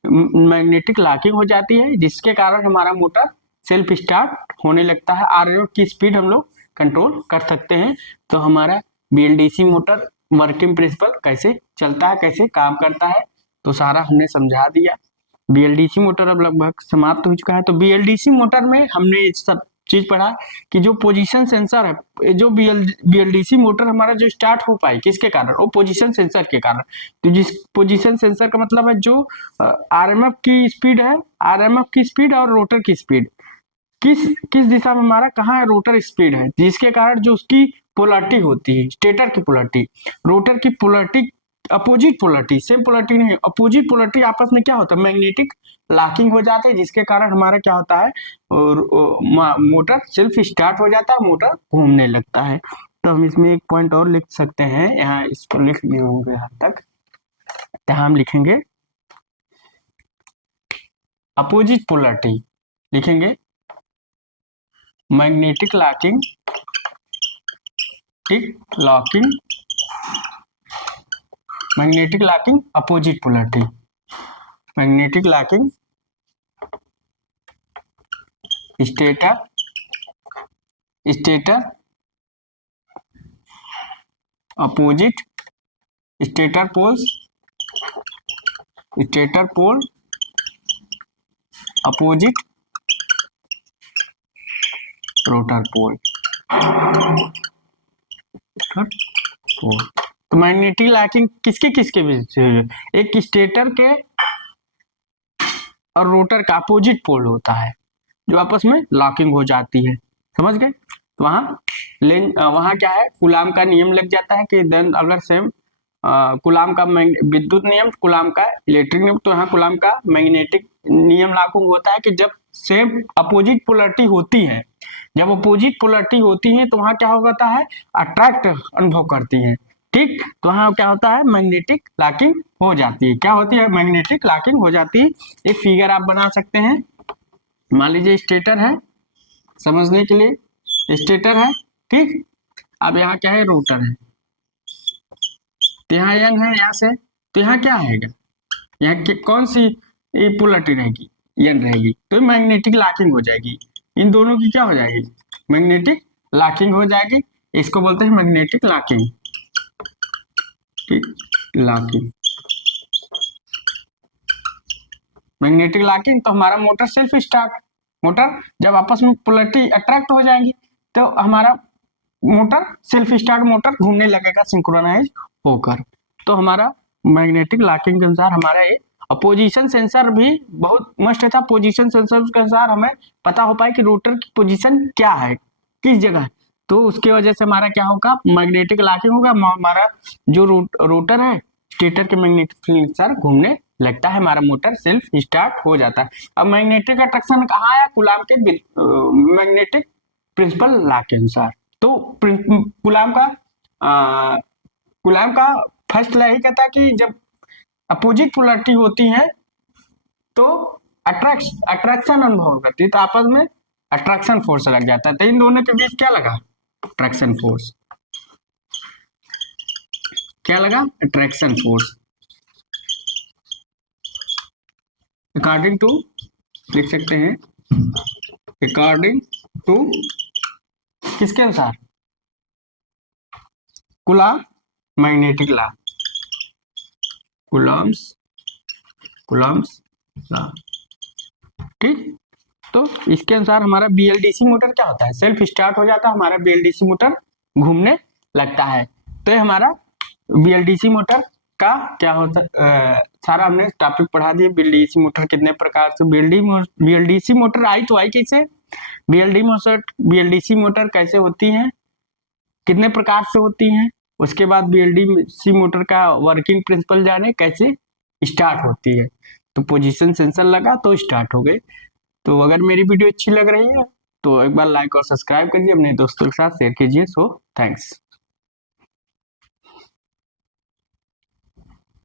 मैग्नेटिक लॉकिंग हो जाती है, जिसके कारण हमारा मोटर सेल्फ स्टार्ट होने लगता है। RMF की स्पीड हम लोग कंट्रोल कर सकते हैं। तो हमारा BLDC मोटर वर्किंग प्रिंसिपल कैसे चलता है, कैसे काम करता है, तो सारा हमने समझा दिया। BLDC मोटर अब लगभग समाप्त हो चुका है। तो BLDC मोटर में हमने सब चीज पढ़ा कि जो पोजीशन सेंसर है, जो BLDC मोटर हमारा जो स्टार्ट हो पाए किसके कारण, वो पोजीशन सेंसर के कारण। तो जिस पोजीशन सेंसर का मतलब है जो RMF की स्पीड है, RMF की स्पीड और रोटर की स्पीड किस दिशा में हमारा कहाँ है रोटर स्पीड है, जिसके कारण जो उसकी पोलरिटी होती है, स्टेटर की पोलरिटी, रोटर की polarity, opposite polarity, same polarity नहीं, अपोजिट पोलरिटी आपस में क्या होता है, मैग्नेटिक लॉकिंग हो जाती है, जिसके कारण हमारा क्या होता है मोटर सेल्फ स्टार्ट हो जाता है, मोटर घूमने लगता है। तो हम इसमें एक पॉइंट और लिख सकते हैं, यहाँ इसको लिख लिए होंगे यहाँ तक, यहाँ हम लिखेंगे अपोजिट पोलरिटी, लिखेंगे magnetic locking, magnetic locking opposite polarity, magnetic locking stator stator opposite stator poles, stator pole opposite rotor pole, pole. तो मैग्नेटिक लॉकिंग किसके किसके बीच से? एक स्टेटर के और रोटर का अपोजिट पोल होता है जो आपस में लॉकिंग हो जाती है, समझ गए? तो वहाँ क्या है, कूलाम का नियम लग जाता है कि देन अगर सेम कूलाम का विद्युत नियम, कूलाम का इलेक्ट्रिक नियम, तो यहाँ कूलाम का मैग्नेटिक नियम लागू होता है कि जब सेम अपोजिट पोलरिटी होती है, जब अपोजिट पोलरिटी होती है तो वहाँ क्या होता है, अट्रैक्ट अनुभव करती है, ठीक। तो वहाँ क्या होता है, मैग्नेटिक लॉकिंग हो जाती है। क्या होती है, मैग्नेटिक लॉकिंग हो जाती है। एक फिगर आप बना सकते हैं, मान लीजिए स्टेटर है, समझने के लिए स्टेटर है, ठीक। अब यहाँ क्या है, रोटर है, तो यहाँ यंग है यहाँ से, तो यहाँ क्या आएगा, यहाँ कौन सी पोलरिटी रहेगी, यंग रहेगी, तो मैग्नेटिक लॉकिंग हो जाएगी। इन दोनों की क्या हो जाएगी, मैग्नेटिक लॉकिंग हो जाएगी। इसको बोलते हैं मैग्नेटिक लॉकिंग, ठीक, लॉकिंग, मैग्नेटिक लॉकिंग। तो हमारा मोटर सेल्फ स्टार्ट, मोटर जब आपस में पोलरिटी अट्रैक्ट हो जाएंगी तो हमारा मोटर सेल्फ स्टार्ट मोटर घूमने लगेगा सिंक्रोनाइज होकर। तो हमारा मैग्नेटिक लॉकिंग के अनुसार हमारा ये पोजीशन सेंसर भी बहुत मस्ट था। पोजीशन सेंसर के अनुसार हमें पता हो पाए कि रोटर की पोजीशन क्या है, किस जगह है, तो उसके वजह से हमारा क्या होगा, मैग्नेटिक लॉकिंग होगा। हमारा जो रोटर है, स्टेटर के मैग्नेटिक सेंसर घूमने लगता है, हमारा मोटर सेल्फ स्टार्ट हो जाता है। अब मैग्नेटिक अट्रैक्शन कहाँ आया, कूलाम के मैग्नेटिक प्रिंसिपल लॉ के अनुसार। तो कूलाम का फर्स्ट लॉ यही कहता है कि जब अपोजिट पोलरिटी होती है तो अट्रैक्शन अनुभव करती है, तो आपस में अट्रैक्शन फोर्स लग जाता है। तो इन दोनों के बीच क्या लगा, अट्रैक्शन फोर्स, क्या लगा, अट्रैक्शन फोर्स। अकॉर्डिंग टू लिख सकते हैं, अकॉर्डिंग टू किसके अनुसार, coulomb magnetic law, Coulomb's law, ठीक। तो इसके अनुसार हमारा बीएलडीसी मोटर क्या होता है, सेल्फ स्टार्ट हो जाता है, हमारा बीएलडीसी मोटर घूमने लगता है। तो ये हमारा बीएलडीसी मोटर का क्या होता है, सारा हमने टॉपिक पढ़ा दिए। बीएलडीसी मोटर कितने प्रकार से, बीएलडीसी मोटर आई तो आई कैसे, बीएलडीसी मोटर कैसे होती है, कितने प्रकार से होती हैं, उसके बाद बीएलडीसी मोटर का वर्किंग प्रिंसिपल जाने, कैसे स्टार्ट होती है। तो पोजीशन सेंसर लगा तो स्टार्ट हो गए। तो अगर मेरी वीडियो अच्छी लग रही है तो एक बार लाइक और सब्सक्राइब करिए, अपने दोस्तों के साथ शेयर कीजिए। So thanks.